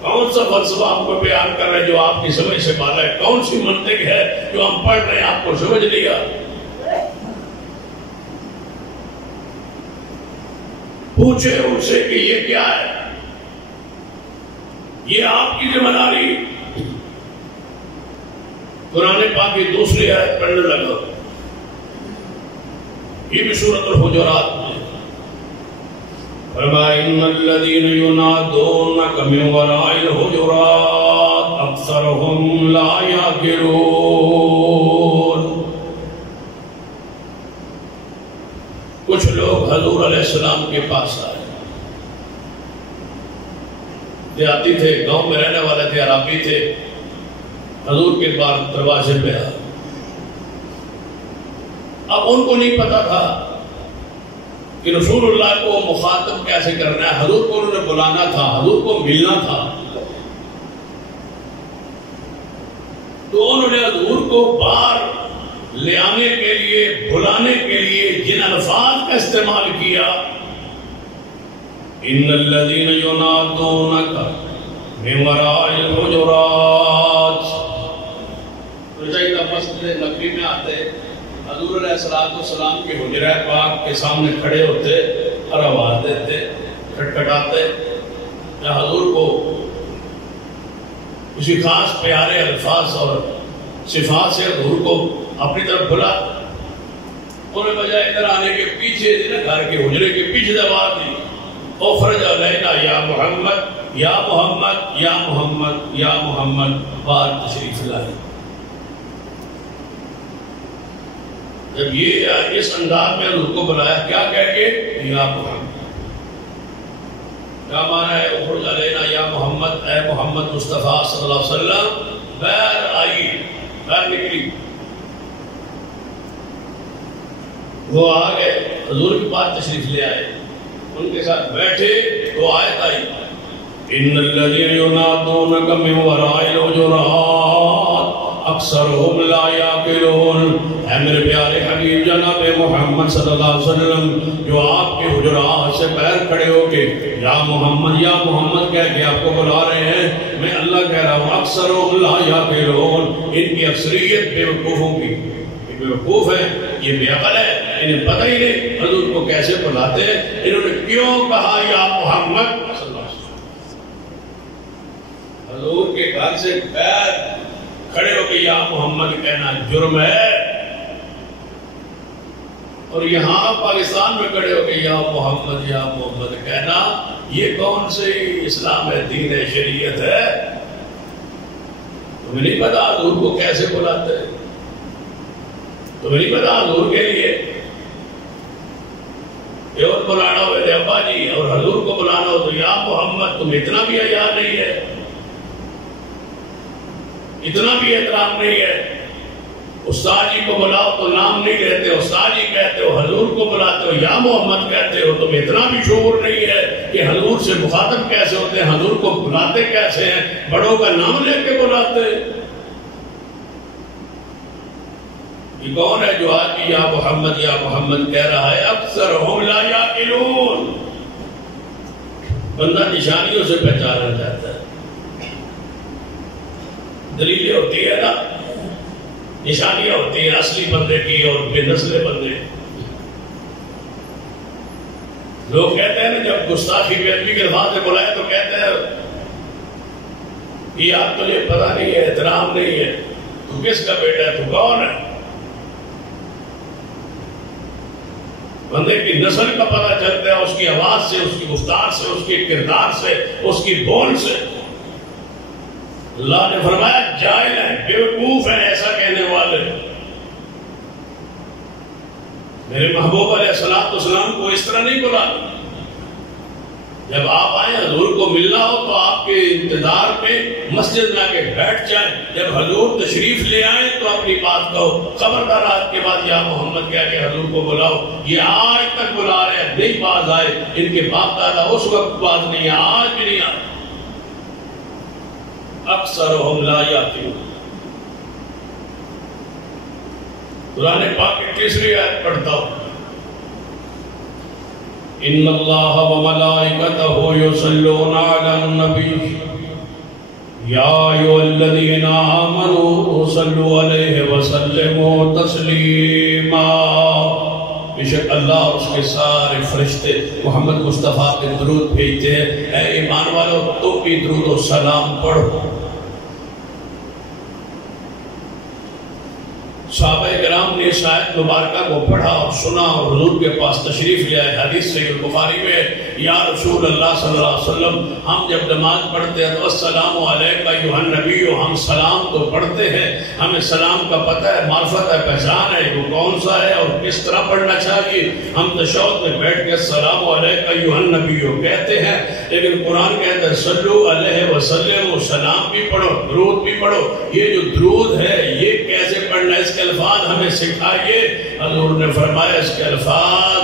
کون سا فلسفہ ہم کو بیان کر رہے جو آپ کی سمجھ سے بالا ہے؟ کون سی منطق ہے جو ہم پڑھ رہے ہیں آپ کو سمجھ لیا؟ پوچھے ان سے کہ یہ کیا ہے، یہ آپ کی ذمہ داری۔ قرآن پاک کی دوسری آیت پڑھنے لگا، یہ بھی سورۃ الحجرات میں فرمایا ان الذین ینادونک من وراء الحجرات اکثرهم لا یعقلون۔ کچھ لوگ حضور علیہ السلام کے پاس آئے، دیہاتی تھے، گاؤں میں رہنے والے تھے، عربی تھے، حضور کے دروازے پہ آئے۔ اب ان کو نہیں پتا تھا کہ رسول اللہ کو مخاطب کیسے کرنا ہے۔ حضور کو انہوں نے بلانا تھا، حضور کو ملنا تھا، تو انہوں نے حضور کو باہر لے آنے کے لیے، بلانے کے لیے جن الفاظ کا استعمال کیا، ان الذین ینادونک من وراء الحجرات۔ تو جب مسجد نبوی میں آتے، حضور علیہ السلام کے حجرہ پاک کے سامنے کھڑے ہوتے اور آواز دیتے، کھٹکھٹاتے، یا حضور کو کسی خاص پیارے الفاظ اور صفات سے حضور کو اپنی طرف بلا، انہیں بجائے ادھر آنے کے پیچھے گھر کے حجرے کے پیچھے آواز دی، اخرج علینا یا محمد یا محمد یا محمد یا محمد، باہر تشریف لائے۔ جب یہ اس انداز میں حضور کو بلایا، کیا کہہ کے؟ یا محمد۔ کیا معنی ہے اخرج علینا یا محمد؟ اے محمد مصطفیٰ صلی اللہ علیہ وسلم باہر آئی، باہر نکلی۔ وہ آگے حضور کے پاس تشریف لے آئے، ان کے ساتھ بیٹھے تو آیت آئی، ان الذین ینادونک من وراء الحجرات اکثرهم لا یعقلون۔ اے میرے پیارے حبیب جناب محمد صلی اللہ علیہ وسلم، جو آپ کے حجرات سے باہر کھڑے ہو کے یا محمد کہہ کے آپ کو بلا رہے ہیں، میں اللہ کہہ رہا ہوں اکثرهم لا یعقلون، ان کی اکثریت بیوقوفوں کی، یہ بیوقوف ہے، یہ بے عقل ہے، انہیں پتہ ہی نہیں حضور کو کیسے بلاتے ہیں۔ انہوں نے کیوں کہا یا محمد صلی اللہ علیہ وسلم؟ حضور کے گھر سے باہر کھڑے ہو کے یا محمد کہنا جرم ہے، اور یہاں پاکستان میں کھڑے ہو کے یا محمد کہنا، یہ کون سے اسلام ہے، دین ہے، شریعت ہے؟ تمہیں نہیں پتا حضور کو کیسے بلاتے ہیں؟ تمہیں نہیں پتا حضور کے لیے اور بلانا ہو میرے ابا جی، اور حضور کو بلانا ہو تو یا محمد، تمہیں اتنا بھی حیا نہیں ہے، اتنا بھی احترام نہیں ہے؟ استاد جی کو بلاؤ تو نام نہیں لیتے، استاد جی کہتے ہو، حضور کو بلاتے ہو یا محمد کہتے ہو، تمہیں اتنا بھی شعور نہیں ہے کہ حضور سے مخاطب کیسے ہوتے ہیں، حضور کو بلاتے کیسے ہیں، بڑوں کا نام لے کے بلاتے ہیں۔ یہ کون ہے جو آج بھی یا محمد کہہ رہا ہے؟ اکثرهم لا یعقلون۔ بندہ نشانیوں سے پہچانا جاتا ہے، دلیلیں ہوتی ہے نا، نشانیاں ہوتی ہیں اصلی بندے کی اور بے نسل بندے۔ لوگ کہتے ہیں نا جب گستاخی بے ادبی کے الفاظ سے بلائے تو کہتے ہیں یہ آپ تجھے پتہ نہیں ہے، احترام نہیں ہے، تو کس کا بیٹا ہے، تو کون ہے؟ بندے کی نسل کا پتہ چلتا ہے اس کی آواز سے، اس کی گفتار سے، اس کے کردار سے، اس کی بول سے۔ اللہ نے فرمایا جاہل ہیں، بیوقوف ہیں ایسا کہنے والے۔ میرے محبوب علیہ السلام کو اس طرح نہیں بلا۔ جب آپ آئیں حضور کو ملنا ہو تو آپ کے انتظار میں مسجد میں آ کے بیٹھ جائیں، جب حضور تشریف لے آئیں تو اپنی بات کہو، خبردار آج کے بعد یا محمد کہہ کے حضور کو بلاؤ۔ یہ آج تک بلا رہے ہیں، نہیں باز آئے، ان کے باپ دادا اس وقت باز نہیں آئے، آج بھی نہیں آئے۔ اکثرهم لا یعقلون۔ قرآن پاک کی تیسری آیت پڑھتا ہوں، ان اللہ وملائکتہ یصلون علی النبی یا ایھا الذین آمنوا صلوا علیہ وسلموا تسلیما۔ بے شک اللہ اور اس کے سارے فرشتے محمد مصطفیٰ پہ درود بھیجتے ہیں۔ اے ایمان والو تو بھی درود و سلام پڑھو۔ صحابہ کرام کرام نے اس آیت مبارکہ کو پڑھا اور سنا اور حضور کے پاس تشریف لے آئے. حدیث صحیح البخاری میں یا رسول اللہ صلی اللہ علیہ وسلم ہم جب نماز پڑھتے ہیں تو السلام علیکم ایھا النبی، ہم سلام تو پڑھتے ہیں، ہمیں سلام کا پتہ ہے، معرفت ہے، پہچان ہے وہ کون سا ہے اور کس طرح پڑھنا چاہیے. ہم تشہد میں بیٹھ کے السلام علیکم ایھا النبی کہتے ہیں، لیکن قرآن کہتا ہے صلو علیہ وسلم، سلام بھی پڑھو، درود بھی پڑھو. یہ جو درود ہے یہ کیسے پڑھنا ہے، اس کے الفاظ ہمیں سکھائیے. حضور نے فرمایا اس کے الفاظ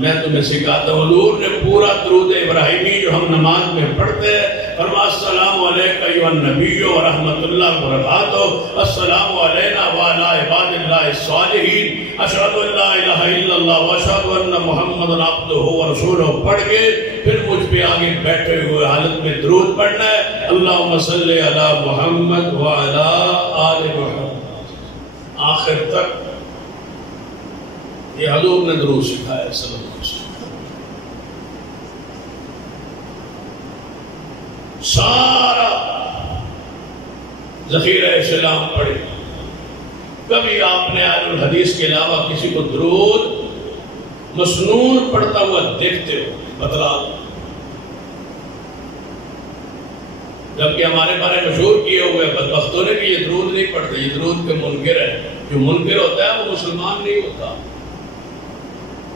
میں تمہیں سکھاتا ہوں. حضور نے پورا درود ابراہیمی جو ہم نماز میں پڑھتے ہیں فرمایا السلام علیکم ایھا النبی ورحمۃ اللہ وبرکاتہ، السلام علینا وعلی عباد اللہ الصالحین، اشہد ان لا الہ الا اللہ واشہد ان محمد عبدہ ورسولہ پڑھ کے پھر مجھ پہ آگے بیٹھے ہوئے حالت میں درود پڑھنا ہے. اللہم صلی علی محمد وعلی آل محمد آخر تک. یہ حضور نے درود سکھایا صلی اللہ علیہ وسلم. سارا ذخیرہ اسلام پڑھے. کبھی آپ نے اہل الحدیث کے علاوہ کسی کو درود مسنون پڑھتا ہوا دیکھتے ہو؟ بتلا. جبکہ ہمارے بارے مشہور کیے ہوئے بدبختوں نے کہ یہ درود نہیں پڑھتے، یہ درود کے منکر ہے. جو منکر ہوتا ہے وہ مسلمان نہیں ہوتا.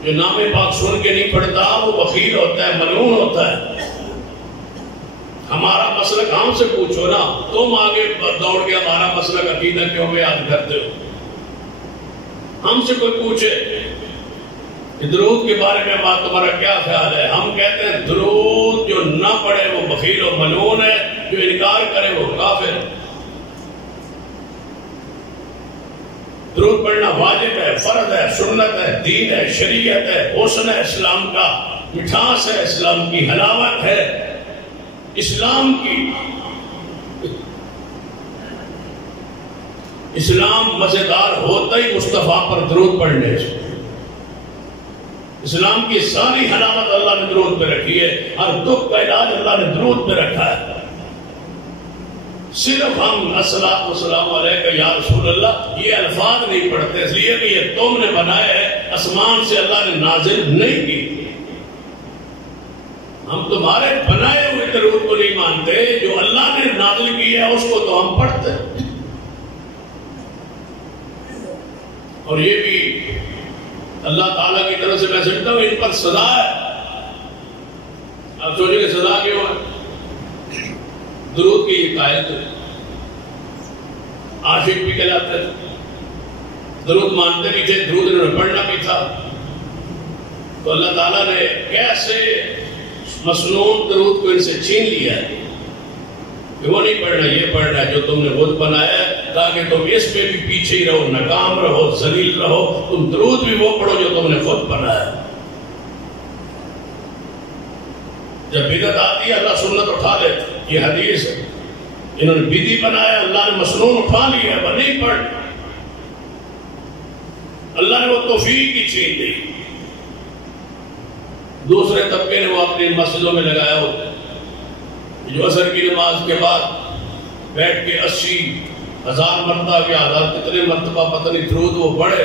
جو نام پاک سن کے نہیں پڑھتا وہ بخیل ہوتا ہے، ملعون ہوتا ہے. ہمارا مسلک ہم سے پوچھو نا، تم آگے دوڑ کے ہمارا مسلک عقیدہ کیوں بیان کرتے ہو؟ ہم سے کوئی پوچھے کہ درود کے بارے میں بات تمہارا کیا خیال ہے، ہم کہتے ہیں درود جو نہ پڑھے وہ بخیل و ملعون ہے، جو انکار کرے وہ کافر ہے. درود پڑھنا واجب ہے، فرض ہے، سنت ہے، دین ہے، شریعت ہے، حسن ہے اسلام کا، مٹھاس ہے اسلام کی، حلاوت ہے اسلام کی. اسلام مزیدار ہوتا ہی مصطفیٰ پر درود پڑھنے سے. اسلام کی ساری حلاوت اللہ نے درود پہ رکھی ہے، ہر دکھ کا علاج اللہ نے درود پہ رکھا ہے. صرف ہم الصلاۃ والسلام علیکہ یا رسول اللہ یہ الفاظ نہیں پڑھتے اس لیے کہ یہ تم نے بنایا ہے، آسمان سے اللہ نے نازل نہیں کی. ہم تمہارے بنائے ہوئے درود کو نہیں مانتے، جو اللہ نے نازل کی ہے اس کو تو ہم پڑھتے ہیں. اور یہ بھی اللہ تعالیٰ کی طرف سے میں سمجھتا ہوں ان پر سزا ہے. آپ سوچیں کہ سزا کیوں ہے؟ درود کی یہ قائل تھے، عاشق بھی کہلاتے تھے، درود مانتے بھی تھے، درود انہوں نے پڑھنا بھی تھا. تو اللہ تعالیٰ نے کیسے مسنون درود کو ان سے چھین لیا ہے کہ وہ نہیں پڑھنا، یہ پڑھنا ہے جو تم نے خود بنایا ہے، تاکہ تم اس پہ بھی پیچھے ہی رہو، ناکام رہو، ذلیل رہو. تم درود بھی وہ پڑھو جو تم نے خود بنایا. جب بدعت آتی ہے اللہ سنت اٹھا لیتا. یہ حدیث ہے، انہوں نے بدعی بنایا، اللہ نے مسنون اٹھا لی ہے، وہ نہیں پڑھ. اللہ نے وہ توفیق ہی چھین دی. دوسرے طبقے نے وہ اپنی مسجدوں میں لگایا ہوتا ہے، جو عصر کی نماز کے بعد بیٹھ کے 80,000 مرتبہ یا کتنے مرتبہ پتہ نہیں درود وہ پڑھے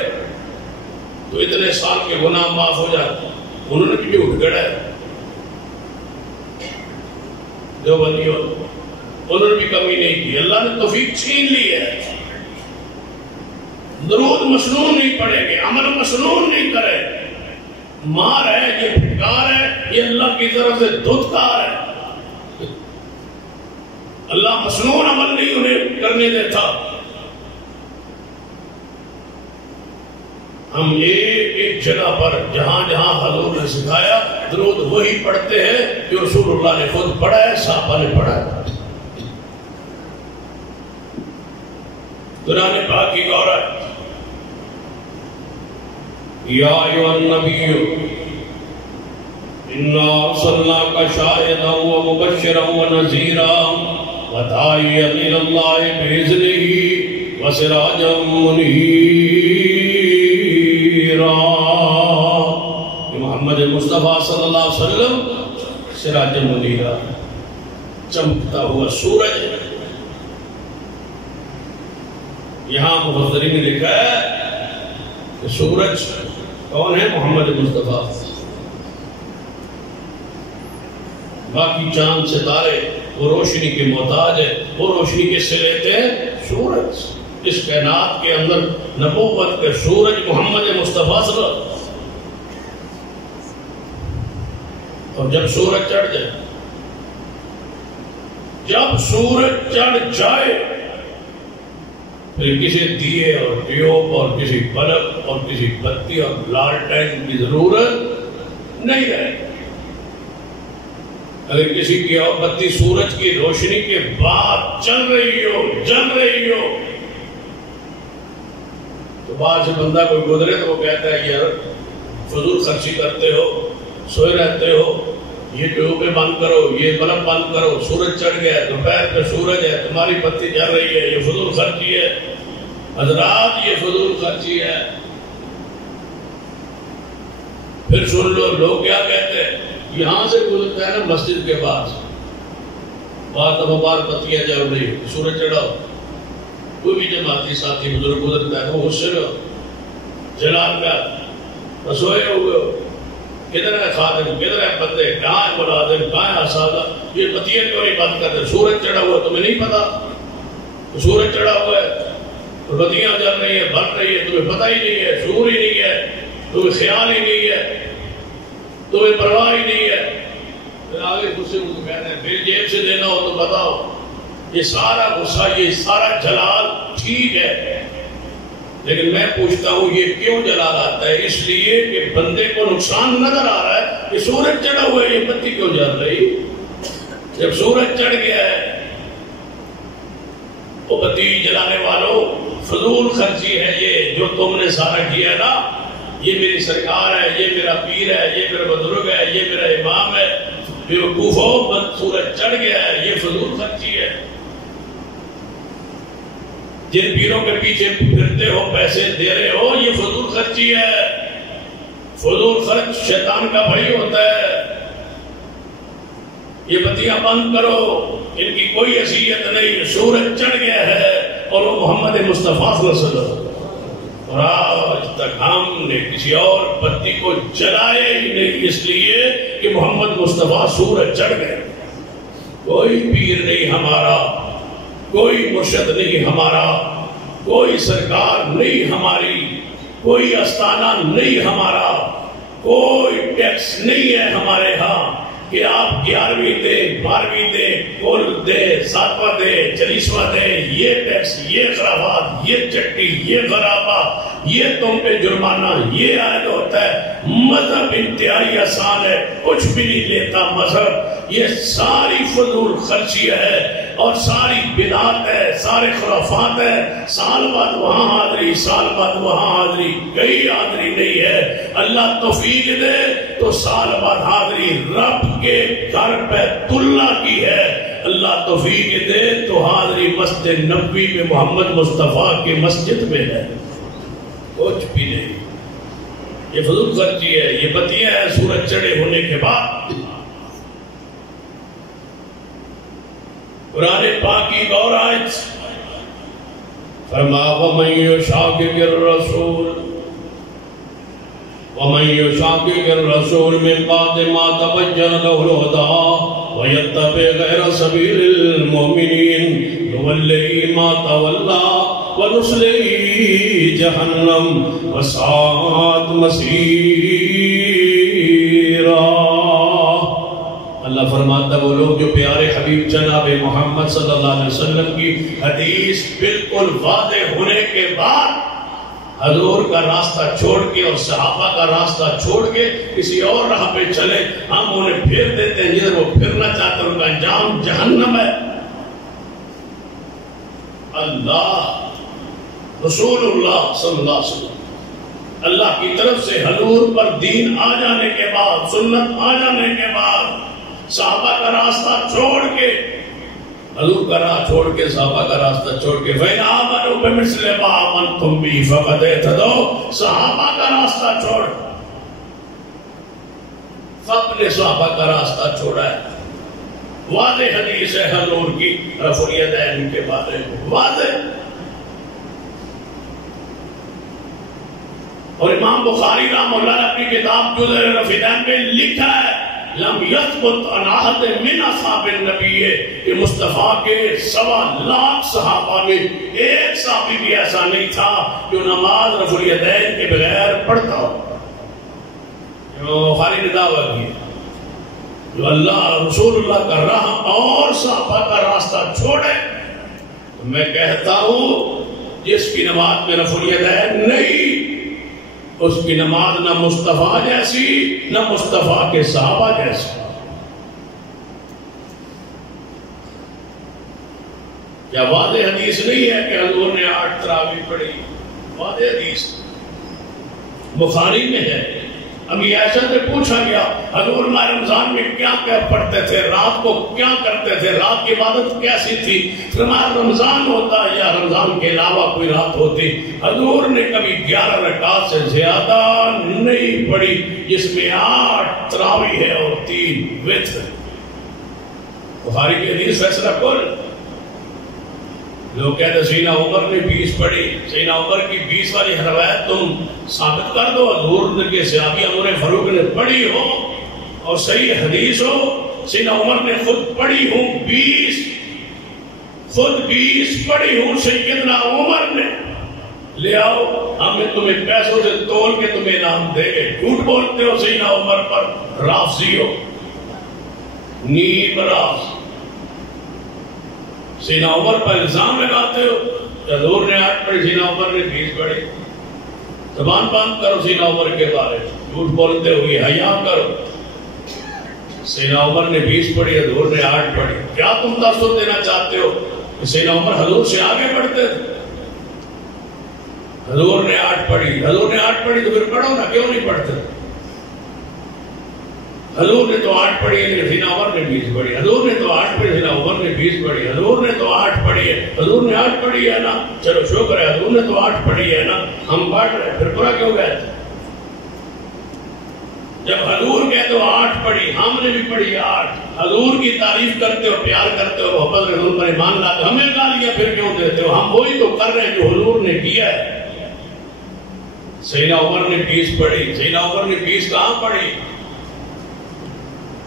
تو اتنے سال کے گناہ معاف ہو جاتے. انہوں نے بھی اٹھ گڑا ہے جو بندیوں، انہوں نے بھی کمی نہیں کی. اللہ نے توفیق چھین لی ہے. درود مسنون نہیں پڑھیں گے، عمل مسنون نہیں کرے. مار ہے، یہ پھٹکار ہے، یہ اللہ کی طرف سے دھتکار ہے. اللہ مسنون عمل نہیں انہیں کرنے دیتا. ہم ایک جگہ پر جہاں جہاں حضور نے سکھایا درود وہی پڑھتے ہیں جو رسول اللہ نے خود پڑھا ہے، صحابہ نے پڑھا ہے. قرآن پاک کی عورت یا ایھا النبی انا ارسلناک شاہدا ومبشرا ونذیرا وداعیا الی اللہ باذنہ وسراجا منیرا. محمد مصطفیٰ صلی اللہ علیہ وسلم سراج منیرا، چمکتا ہوا سورج. یہاں مفسرین نے لکھا ہے سورج کون ہے؟ محمد مصطفیٰ. باقی چاند ستارے وہ روشنی کے محتاج ہے. وہ روشنی کس سے لیتے ہیں؟ سورج. اس کائنات کے اندر نبوت کے سورج محمد مصطفیٰ صلی اللہ علیہ وسلم. اور جب سورج چڑھ جائے، جب سورج چڑھ جائے پھر کسی دیے اور ٹیوب اور کسی بلب اور کسی بتی اور لالٹین کی ضرورت نہیں رہے. اگر کسی کی اور بتی سورج کی روشنی کے بعد چل رہی ہو، جل رہی ہو، تو بعد سے بندہ کوئی گزرے تو وہ کہتا ہے یار فضول خرچی کرتے ہو، سوئے رہتے ہو، یہ ٹیوبیں بند کرو، یہ بلب بند کرو، سورج چڑھ گیا ہے، دوپہر پہ سورج ہے، تمہاری بتی جل رہی ہے، یہ فضول خرچی ہے. حضرات یہ فضول خرچی ہے. پھر سن لو لوگ کیا کہتے ہیں، یہاں سے گزرتا ہے نا مسجد کے پاس، بار بتیاں جل رہی ہے، سورج چڑھاؤ. کوئی بھی جماعتی ساتھی بزرگ گزرتا ہے وہ غصے میں جلال کا رسوئے ہوئے ہو، کدھر ہے خادم، کدھر ہے بندے، کہاں ہے ملازم، کہاں ہے اساتذہ، یہ بتیاں کیوں نہیں بند کرتے؟ سورج چڑھا ہوا تمہیں نہیں پتا؟ سورج چڑھا ہوا ہے، بتیاں جل رہی ہیں، بھر رہی ہے، تمہیں پتہ ہی نہیں ہے، شعور ہی نہیں ہے، تمہیں خیال ہی نہیں ہے، تمہیں پرواہ ہی نہیں ہے. پھر آگے غصے کو کہتے ہیں پھر جیب سے دینا ہو تو بتاؤ. یہ سارا غصہ، یہ سارا جلال ٹھیک ہے، لیکن میں پوچھتا ہوں یہ کیوں جلال آتا ہے؟ اس لیے کہ بندے کو نقصان نظر آ رہا ہے کہ سورج چڑھا ہوا ہے، یہ بتی کیوں جل رہی؟ جب سورج چڑھ گیا ہے، وہ بتی جلانے والوں فضول خرچی ہے یہ جو تم نے سارا کیا ہے نا. یہ میری سرکار ہے، یہ میرا پیر ہے، یہ میرا بزرگ ہے، یہ میرا امام ہے، بیوقوفو سورج چڑھ گیا ہے، یہ فضول خرچی ہے. جن پیروں کے پیچھے پھرتے ہو، پیسے دے رہے ہو، یہ فضول خرچی ہے. فضول خرچ شیطان کا بھائی ہوتا ہے. یہ بتیاں بند کرو، ان کی کوئی حیثیت نہیں. سورج چڑھ گیا ہے اور وہ محمد مصطفیٰ صلی اللہ علیہ وسلم. اور آج تک ہم نے کسی اور بتی کو جلائے ہی نہیں، اس لیے کہ محمد مصطفیٰ سورج چڑھ گئے. کوئی پیر نہیں ہمارا، کوئی مرشد نہیں ہمارا، کوئی سرکار نہیں ہماری، کوئی استانہ نہیں ہمارا، کوئی ٹیکس نہیں ہے ہمارے ہاں کہ آپ 11ویں دیں، 12ویں دیں، کل دیں، 7واں دیں، 40واں دیں. یہ ٹیکس، یہ خرافات، یہ چٹی، یہ غرابہ، یہ تم پہ جرمانہ، یہ عائد ہوتا ہے. مذہب انتہائی آسان ہے، کچھ بھی نہیں لیتا مذہب. یہ ساری فضول خرچی ہے اور ساری بدعت ہے، سارے خرافات ہے. سال بعد وہاں حاضری، سال بعد وہاں حاضری، کئی حاضری نہیں ہے. اللہ توفیق دے تو سال بعد حاضری رب کے گھر بیت اللہ کی ہے. اللہ توفیق دے تو حاضری مسجد نبوی میں محمد مصطفیٰ کی مسجد میں ہے. کچھ بھی نہیں. یہ فضول خرچی ہے. یہ بتیاں ہیں سورج چڑھے ہونے کے بعد. قرآن پاک کی ایک اور آیت فرما وَمَن يُشَاقِقِ الرَّسُولَ وَمَن يُشَاقِقِ الرَّسُولَ مِن بَعْدِ مَا تَبَيَّنَ لَهُ الْهُدَىٰ وَيَتَّبِعْ غَيْرَ سَبِيلِ الْمُؤْمِنِينَ نُوَلِّهِ مَا تَوَلَّىٰ وَنُصْلِهِ جَهَنَّمَ وَسَاءَتْ مَصِيرًا. اللہ فرماتا ہے وہ لوگ جو پیارے حبیب جناب محمد صلی اللہ علیہ وسلم کی حدیث بالکل واضح ہونے کے بعد حضور کا راستہ چھوڑ کے اور صحابہ کا راستہ چھوڑ کے کسی اور راہ پہ چلے، ہم انہیں پھیر دیتے ہیں جدھر وہ پھرنا چاہتے ہیں. ان کا انجام جہنم ہے. اللہ رسول اللہ صلی اللہ علیہ وسلم اللہ کی طرف سے حضور پر دین آ جانے کے بعد، سنت آ جانے کے بعد، صحابہ کا راستہ چھوڑ کے، حضور کا راہ چھوڑ کے، صحابہ کا راستہ چھوڑ کے، فَإِنْ آمَنُوا بِمِثْلِ مَا آمَنْتُمْ بِهِ فَقَدْ اهْتَدَوْا. صحابہ کا راستہ چھوڑ، سب نے صحابہ کا راستہ چھوڑا ہے. واضح حدیث ہے حضور کی رفع الیدین کے بارے میں، واضح. اور امام بخاری رحمہ اللہ نے اپنی کتاب جزء الرفیدین میں لکھا ہے لم یثبت عن احد من اصحاب النبی، کہ مصطفیٰ کے 1.25 لاکھ صحابہ میں ایک صحابی بھی ایسا نہیں تھا جو نماز رفع الیدین کے بغیر پڑھتا ہو. بخاری نے دعویٰ کیا جو اللہ رسول اللہ کا راہ اور صحابہ کا راستہ چھوڑے، میں کہتا ہوں جس کی نماز میں رفع الیدین نہیں، اس کی نماز نہ مصطفیٰ جیسی نہ مصطفیٰ کے صحابہ جیسی. کیا واضح حدیث نہیں ہے کہ حضور نے 8 تراویح پڑھی؟ واضح حدیث بخاری میں ہے. ابھی عائشہ سے پوچھا گیا حضور رمضان میں کیا کیا پڑھتے تھے، رات کو کیا کرتے تھے، رات کی عبادت کیسی تھی؟ فرمایا رمضان ہوتا یا رمضان کے علاوہ کوئی رات ہوتی، حضور نے کبھی 11 رکعات سے زیادہ نہیں پڑھی، جس میں 8 تراویح ہے اور 3 وتر. بخاری کی حدیث فیصلہ کن. لوگ کہتے سیدنا عمر نے 20 پڑھی، سیدنا عمر کی 20 والی روایت تم ثابت کر دو. حضور کے صحابی عمر فاروق نے پڑھی ہو اور صحیح حدیث ہو، سیدنا عمر نے خود پڑھی ہوں 20، خود 20 پڑھی ہوں سیدنا عمر نے. لے آؤ ہم تمہیں پیسوں سے تول کے تمہیں انعام دے گے. جھوٹ بولتے ہو سیدنا عمر پر، رافضی ہو، نیم راز. سیدنا عمر پر الزام لگاتے ہو کہ حضور نے 8 پڑھی، سیدنا عمر نے 20 پڑھی. زبان بند کرو سیدنا عمر کے بارے میں، جھوٹ بولتے ہوئے حیا کرو. سیدنا عمر نے 20 پڑھی، حضور نے 8 پڑھی. کیا تم تاثر دینا چاہتے ہو کہ سیدنا عمر حضور سے آگے بڑھتے تھے؟ حضور نے 8 پڑھی، حضور نے 8 پڑھی تو پھر پڑھو نا، کیوں نہیں پڑھتے؟ حضور نے تو 8 پڑھی ہے، سیدنا عمر نے 20 پڑھی. حضور نے تو 8 پڑھی، سیدنا عمر نے 20 پڑھی. حضور نے تو 8 پڑھی ہے، حضور نے 8 پڑھی ہے نا، چلو شکر ہے حضور نے تو 8 پڑھی ہے نا، ہم پڑھ رہے ہیں، پھر برا کیوں گئے تھے؟ جب حضور کہتے ہو 8 پڑھی، ہم نے بھی پڑھی 8. حضور کی تعریف کرتے ہو، پیار کرتے ہو، محبت حضور پر ایمان لاتے ہو، ہمیں گالیاں پھر کیوں دیتے ہو؟ ہم وہی تو کر رہے ہیں جو حضور نے کیا ہے. سیدنا عمر نے 20 پڑھی. سیدنا عمر نے 20 کہاں پڑھی؟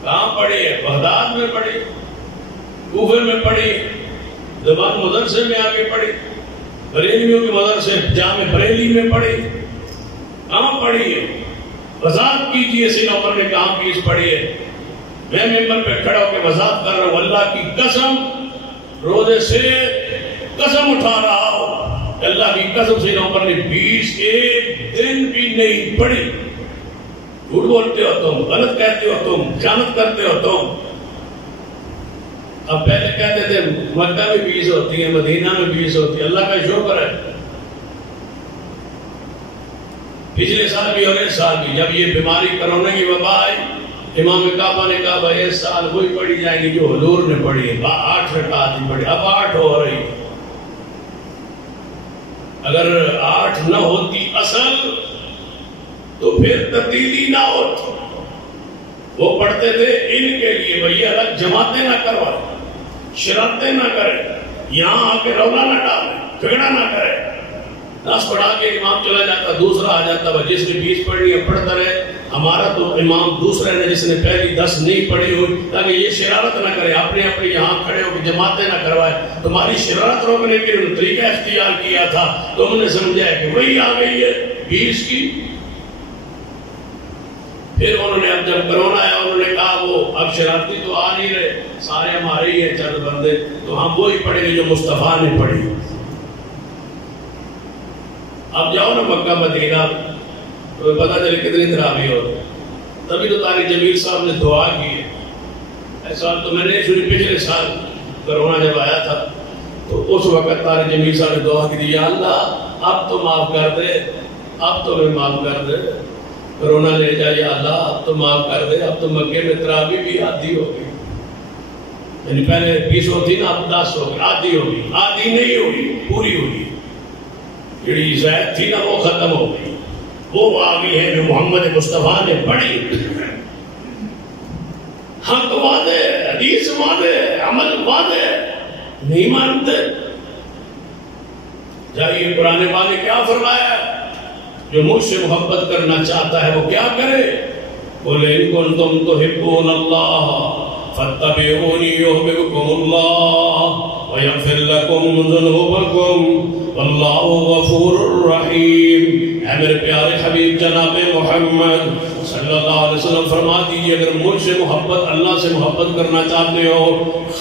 کہاں پڑھی ہے؟ بغداد میں پڑھی، کوفے میں پڑھی، زبان مدرسے میں آگے پڑھی، بریلیوں کے مدرسے جامع بریلی میں پڑھی. کہاں پڑھی ہے؟ وضاحت کیجئے سیدنا عمر نے کہاں 20 پڑھی ہے. میں ممبر پہ کھڑا ہو کے وضاحت کر رہا ہوں، اللہ کی قسم روزے سے قسم اٹھا رہا ہوں، اللہ کی قسم سیدنا عمر نے 20 ایک دن بھی نہیں پڑھی. جھوٹ بولتے ہو تم، غلط کہتے ہو تم، خیانت کرتے ہو تم. اب پہلے کہتے تھے مکہ میں 20 ہوتی ہے، مدینہ میں 20 ہوتی ہے. اللہ کا شکر ہے پچھلے سال بھی اور اس سال بھی جب یہ بیماری کرونا کی وبا آئی، امام کعبہ نے کہا بھائی اس سال وہی پڑھی جائیں گی جو حضور نے پڑھی ہے. 8 رکعات ہی پڑھی، اب 8 ہو رہی. اگر 8 نہ ہوتی اصل تو پھر تبدیلی نہ ہوتی. وہ پڑھتے تھے ان کے لیے بھئی الگ جماعتیں نہ کروائے، شرارتیں نہ کرے، یہاں آ کے رولا نہ ڈالے، جھگڑا نہ کرے. 10 پڑھا کے امام چلا جاتا، دوسرا آ جاتا، جس نے 20 پڑھی ہے پڑھتا رہے. ہمارا تو امام دوسرے نے جس نے پہلی 10 نہیں پڑھی ہوئی، تاکہ یہ شرارت نہ کرے، اپنے اپنے یہاں کھڑے ہو کے جماعتیں نہ کروائے. تمہاری شرارت روکنے کے لیے طریقہ اختیار کیا تھا، تم نے سمجھا کہ وہی آ گئی ہے 20 کی. پھر انہوں نے اب جب کرونا ہے انہوں نے کہا وہ اب شرارتی تو آ نہیں رہے، سارے ہمارے ہی ہیں چند بندے، تو ہم وہی پڑھیں گے جو مصطفیٰ نے پڑھی. اب جاؤ نا مکہ مدینہ تو پتہ چلے کتنی تراویح ہوتی. تبھی تو طارق جمیل صاحب نے دعا کی ہے. ایسا تو میں نے سنی پچھلے سال کرونا جب آیا تھا تو اس وقت طارق جمیل صاحب نے دعا کی تھی، یا اللہ اب تو معاف کر دے، اب تو میں معاف کر دے، کرونا لے جا یا اللہ اب تو معاف کر دے. اب تو مکے میں تراویح بھی آدھی ہو گئی، یعنی پہلے 20 ہوتی نا، اب 10 ہو گئی، آدھی ہو گئی. آدھی نہیں ہوئی، پوری ہوئی. جڑی زائد تھی نا وہ ختم ہو گئی، وہ آ گئی ہے جو محمد مصطفیٰ نے پڑھی. حق وعدے، حدیث وعدے، عمل وعدے، نہیں مانتے. جائیے قرآن پاک نے کیا فرمایا، جو مجھ سے محبت کرنا چاہتا ہے وہ کیا کرے؟ قُلْ إِن كُنْتُمْ تُحِبُّونَ اللَّهَ فَاتَّبِعُونِي يُحْبِبْكُمُ اللَّهُ وَيَغْفِرْ لَكُمْ ذُنُوبَكُمْ وَاللَّهُ غَفُورٌ رَحِيمٌ۔ اے میرے پیارے حبیب جناب محمد صلی اللہ علیہ وسلم فرما دیجئے اگر مجھ سے محبت، اللہ سے محبت کرنا چاہتے ہو،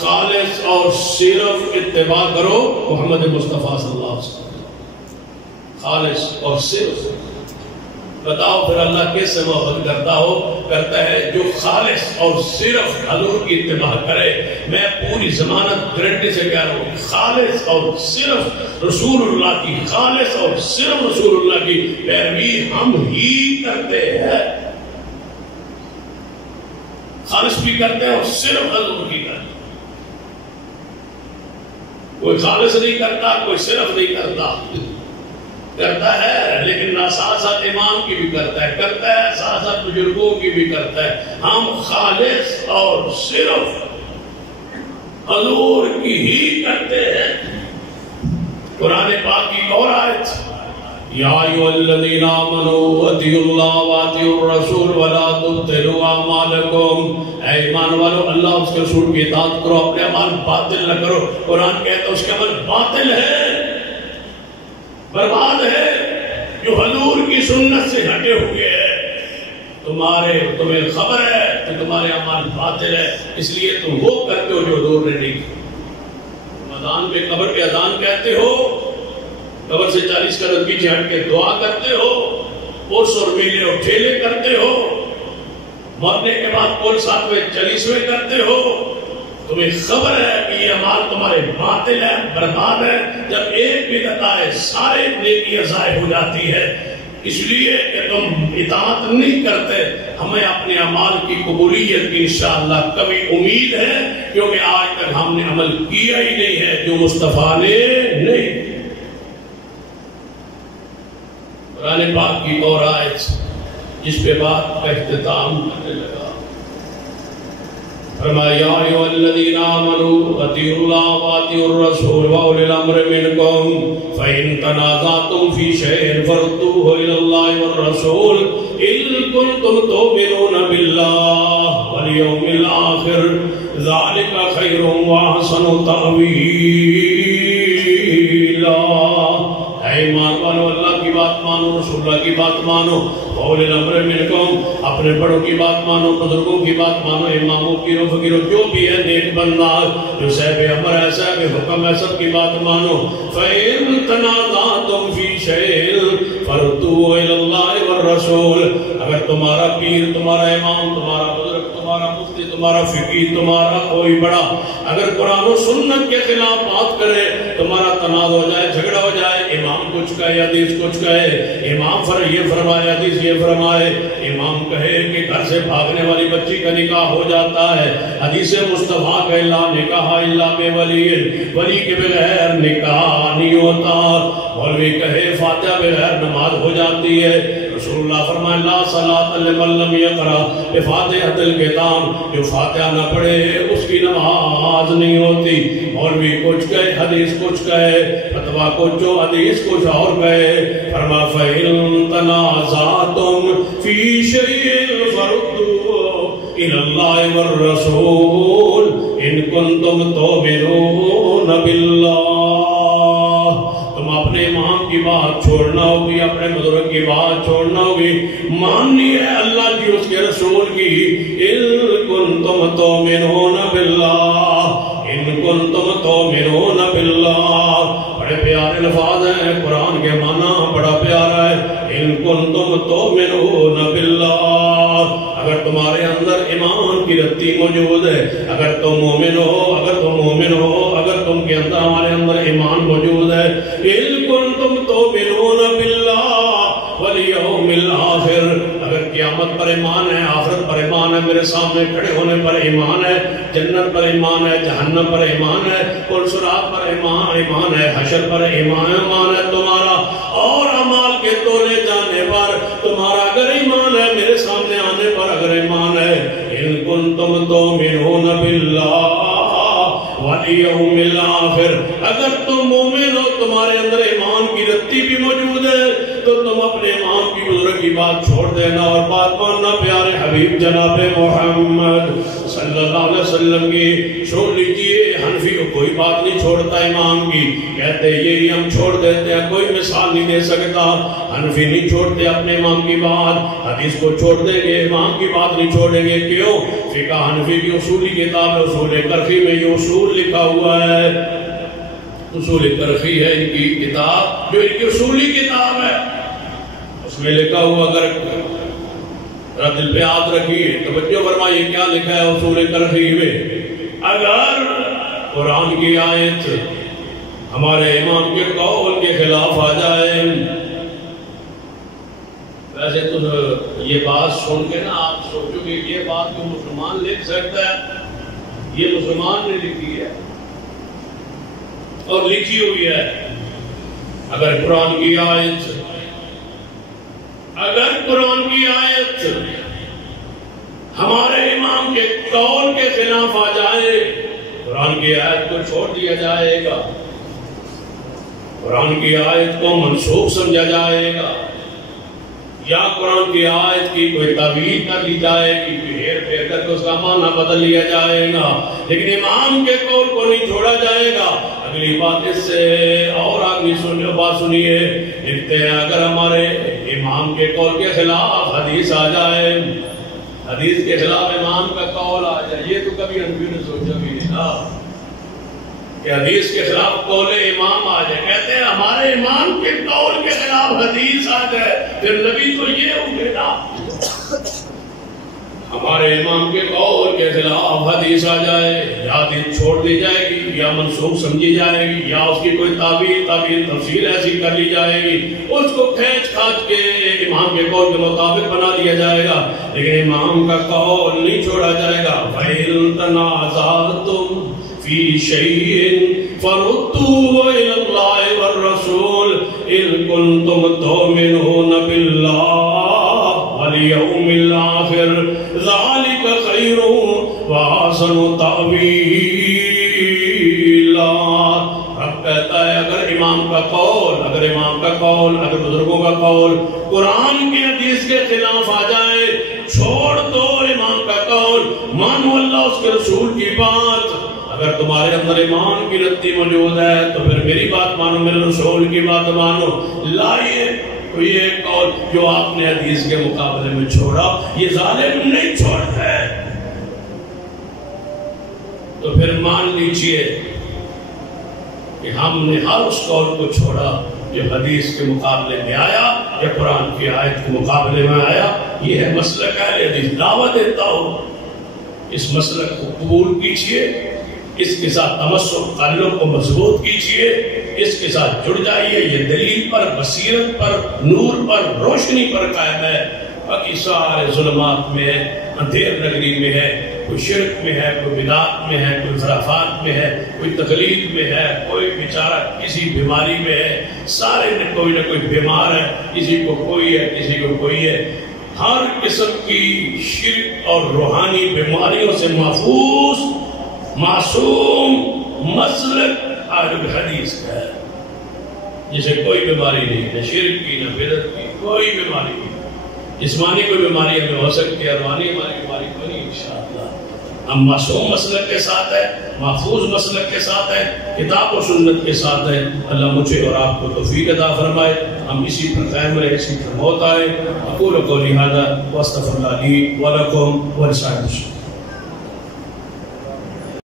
خالص اور صرف اتباع کرو محمد مصطفیٰ صلی اللہ علیہ وسلم۔ خالص اور صرف بتاؤ پھر اللہ کس سے محبت کرتا ہے؟ جو خالص اور صرف حضور کی اتباع کرے۔ میں پوری ضمانت گارنٹی سے کہہ رہا ہوں، خالص اور صرف رسول اللہ کی، خالص اور صرف رسول اللہ کی پیروی ہم ہی کرتے ہیں۔ خالص بھی کرتے ہیں اور صرف حضور کی کرتے ہیں۔ کوئی خالص نہیں کرتا، کوئی صرف نہیں کرتا ہے لیکن ساتھ ساتھ امام کی بھی کرتا ہے ساتھ ساتھ بزرگوں کی بھی کرتا ہے۔ ہم خالص اور صرف حضور کی ہی کرتے ہیں۔ قرآن پاک کی اور آیت، یا ایھا الذین آمنوا اطیعوا اللہ واطیعوا الرسول ولا تبطلوا اعمالکم۔ اے ایمان والو، اللہ اس کے رسول کی اطاعت کرو، اپنے اعمال باطل نہ کرو۔ قرآن کہتا ہے اس کے عمل باطل ہے، برباد ہے، جو حضور کی سنت سے ہٹے ہوئے ہیں۔ تمہیں خبر ہے کہ تمہارے اعمال باطل ہے، اس لیے تم وہ کرتے ہو جو حضور نے نہیں کیا۔ تم اذان پہ قبر کے اذان کہتے ہو، قبر سے 40 قدم پیچھے ہٹ کے دعا کرتے ہو، پوس اور میلے اور ٹھیلے کرتے ہو، مرنے کے بعد پول 7ویں 40ویں کرتے ہو۔ تمہیں خبر ہے کہ یہ اعمال تمہارے باطل ہے، برباد ہے۔ جب ایک بدعت آئے سارے نیکیاں ضائع ہو جاتی ہے، اس لیے کہ تم اطاعت نہیں کرتے۔ ہمیں اپنے اعمال کی قبولیت کی انشاءاللہ کبھی امید ہے، کیونکہ آج تک ہم نے عمل کیا ہی نہیں ہے جو مصطفیٰ نے نہیں۔ قرآن پاک کی اور آیت جس پہ بات کا اختتام کرنے لگا، فرمایا یا ایھا الذین آمنوا اطیعوا اللہ واطیعوا الرسول واولی الامر منکم فإن تنازعتم فی شیء فردوہ الی اللہ والرسول ان کنتم تؤمنون باللہ والیوم الآخر ذلک خیر واحسن تأویلا۔ اے ایمان والو، اللہ کی بات مانو، رسول اللہ کی بات مانو، اولی الامر منکم، اپنے بڑوں کی بات مانو، بزرگوں کی بات مانو، اماموں کی رو فقیروں جو بھی ہے نیک بندہ، جو صاحب امر ہے صاحب حکم ہے، سب کی بات مانو۔ فَإِن تَنَازَعْتُمْ فِي شَيْءٍ فَرُدُّوهُ إِلَى اللَّهِ وَالرَّسُولِ، اگر تمہارا پیر، تمہارا امام، تمہارا بزرگ، تمہارا مفتی، تمہارا فقیہ، تمہارا کوئی بڑا اگر قرآن و سنت کے خلاف بات کرے، تمہارا تنازع ہو جائے، جھگڑا ہو جائے، امام کچھ کہے، حدیث کچھ کہے، امام یہ فرمائے، حدیث یہ فرمائے، امام کہے کہ گھر سے بھاگنے والی بچی کا نکاح ہو جاتا ہے، حدیث مصطفیٰ کہ لا نکاح الا بولی، ولی کے بغیر نکاح نہیں ہوتا، مولوی کہے فاتحہ بغیر نماز ہو جاتی ہے، رسول اللہ فرمائے لا صلاۃ لمن لم یقرأ بفاتحۃ الکتاب، جو فاتحہ نہ پڑھے اس کی نماز نہیں ہوتی۔ مولوی کچھ کہے، حدیث کچھ کہے، فتویٰ کچھ ہو، حدیث کچھ اور کہے، فرمایا فَإِن تَنَازَعْتُمْ فِي شَيْءٍ فَرُدُّوهُ إِلَى اللَّهِ وَالرَّسُولِ إِن كُنتُمْ تُؤْمِنُونَ بِاللَّهِ۔ تم اپنے امام کی بات چھوڑنا ہوگی، اپنے بزرگ کی بات چھوڑنا ہوگی، ماننی ہے اللہ کی، اس کے رسول کی۔ إِن كُنتُمْ تُؤْمِنُونَ بِاللَّهِ إِن كُنتُمْ تُؤْمِنُونَ بِاللَّهِ، بڑے پیارے الفاظ ہیں، قرآن کے معنی بڑا پیارا ہے۔ إِن كُنتُمْ تُؤْمِنُونَ بِاللَّهِ، اگر تمہارے اندر ایمان کی رتی موجود ہے، اگر تم مومن ہو، اگر تم مومن ہو، اگر تم کے اندر ہمارے اندر ایمان موجود ہے، إِن كُنتُمْ تُؤْمِنُونَ بِاللَّهِ وَالْيَوْمِ الْآخِرِ، اگر قیامت پر ایمان ہے، آخرت پر ایمان ہے، میرے سامنے کھڑے ہونے پر ایمان ہے، جنت پر ایمان ہے، جہنم پر ایمان ہے، پل صراط پر ایمان ہے، حشر پر ایمان ہے تمہارا، اور اعمال کے تولے جانے پر تمہارا اگر ایمان ہے، میرے سامنے آنے پر اگر ایمان ہے، إِن كُنتُمْ تُؤْمِنُونَ بِاللَّهِ وَالْيَوْمِ الْآخِرِ، اگر تم مومن ہو، تمہارے اندر ایمان کی رتی بھی موجود ہے، تو تم اپنے ایمان عمر کی بات چھوڑ دینا اور بات ماننا پیارے حبیب جناب محمد صلی اللہ علیہ وسلم کی. سن لیجئے حنفی کو کوئی بات نہیں چھوڑتا امام کی, کہتے یہی ہم چھوڑ دیتے ہیں, کوئی مثال نہیں دے سکتا. حنفی نہیں چھوڑتے اپنے امام کی بات, حدیث کو چھوڑ دیں گے, امام کی بات نہیں چھوڑیں گے. کیوں؟ فقہ حنفی کی اصولی کتاب اصول کرخی میں یہ اصول لکھا ہوا ہے. اصول کرخی ہے ان کی کتاب, جو ان کی اصولی کتاب ہے, اس میں لکھا ہوا. اگر دل پہ ہاتھ رکھیے توجہ فرمائیے کیا لکھا ہے اصول کرخی میں. اگر قرآن کی آیت ہمارے امام کے قول کے خلاف آ جائے, ویسے تو یہ بات سن کے نا آپ سوچو گے یہ بات جو مسلمان لکھ سکتا ہے, یہ مسلمان نے لکھی ہے اور لکھی ہوئی ہے. اگر قرآن کی آیت ہمارے امام کے قول کے خلاف آ جائے, قرآن کی آیت کو چھوڑ دیا جائے گا, قرآن کی آیت کو منسوخ سمجھا جائے گا, یا قرآن کی آیت کی کوئی تعویل کر لی جائے گی, پھیر پھیر کر اس کا معنی بدل لیا جائے گا, لیکن امام کے قول کو نہیں چھوڑا جائے گا. اگلی بات اس سے اور آگے بات سنیے, لکھتے ہیں اگر ہمارے امام کے قول کے خلاف حدیث آ جائے, حدیث کے خلاف امام کا قول آ جائے, یہ تو کبھی حنفی نے سوچا بھی نہیں تھا کہ حدیث کے خلاف قول امام آ جائے. کہتے ہیں ہمارے امام کے قول کے خلاف حدیث آ جائے, پھر نبی تو یہ ہوگے نا, ہمارے امام کے قول کے خلاف حدیث آ جائے, یا حدیث چھوڑ دی جائے گی, یا منسوخ سمجھی جائے گی, یا اس کی کوئی تعبیر تفصیل ایسی کر لی جائے گی, اس کو کھینچ کھانچ کے امام کے قول کے مطابق بنا دیا جائے گا, لیکن امام کا قول نہیں چھوڑا جائے گا. فَإِن تَنَازَعْتُمْ فِي شَيْءٍ فَرُدُّوهُ إِلَى اللَّهِ وَالرَّسُولِ إِن كُنتُمْ تُؤْمِنُونَ بِاللَّهِ وَالْيَوْمِ الْآخِرِ ذَلِكَ خَيْرٌ وَأَحْسَنُ تَأْوِيلًا. رب کہتا ہے اگر امام کا قول, اگر بزرگوں کا قول قرآن کی حدیث کے خلاف آ جائے, چھوڑ دو امام کا قول, مانو اللہ اس کے رسول کی بات. اگر تمہارے اندر ایمان کی رتی موجود ہے تو پھر میری بات مانو, میرے رسول کی بات مانو. لائیے کوئی ایک قول جو آپ نے حدیث کے مقابلے میں چھوڑا, یہ ظالم نہیں چھوڑتا ہے, تو پھر مان لیجئے کہ ہم نے ہر اس قول کو چھوڑا جو حدیث کے مقابلے میں آیا یا قرآن کی آیت کے مقابلے میں آیا. یہ ہے مسلک اہل حدیث. دعوت دیتا ہوں اس مسلک کو قبول کیجئے, اس کے ساتھ تمسک تعلق کو مضبوط کیجئے, اس کے ساتھ جڑ جائیے. یہ دلیل پر, بصیرت پر, نور پر, روشنی پر قائم ہے. باقی سارے ظلمات میں ہے, اندھیر نگری میں ہے, کوئی شرک میں ہے, کوئی بدعت میں ہے, کوئی خرافات میں ہے, کوئی تقلید میں ہے, کوئی بیچارہ کسی بیماری میں ہے. سارے نے کوئی نہ کوئی بیمار ہے, کسی کو کوئی ہے, کسی کو کوئی ہے. ہر قسم کی شرک اور روحانی بیماریوں سے محفوظ معصوم مسلک اہل الحدیث کا ہے, جسے کوئی بیماری نہیں, نہ شرک کی نہ بدعت کی, کوئی بیماری نہیں. جسمانی کوئی بیماری ہمیں ہو سکتی ہے, روحانی ہماری بیماری کوئی نہیں. انشاءاللہ ہم معصوم مسلک کے ساتھ ہیں, محفوظ مسلک کے ساتھ ہیں, کتاب و سنت کے ساتھ ہیں. اللہ مجھے اور آپ کو توفیق عطا فرمائے, ہم اسی پر قائم رہے, اسی پر موت آئے. اقول قولی ھذا واستغفر اللہ لی ولکم ولسائر المسلمین.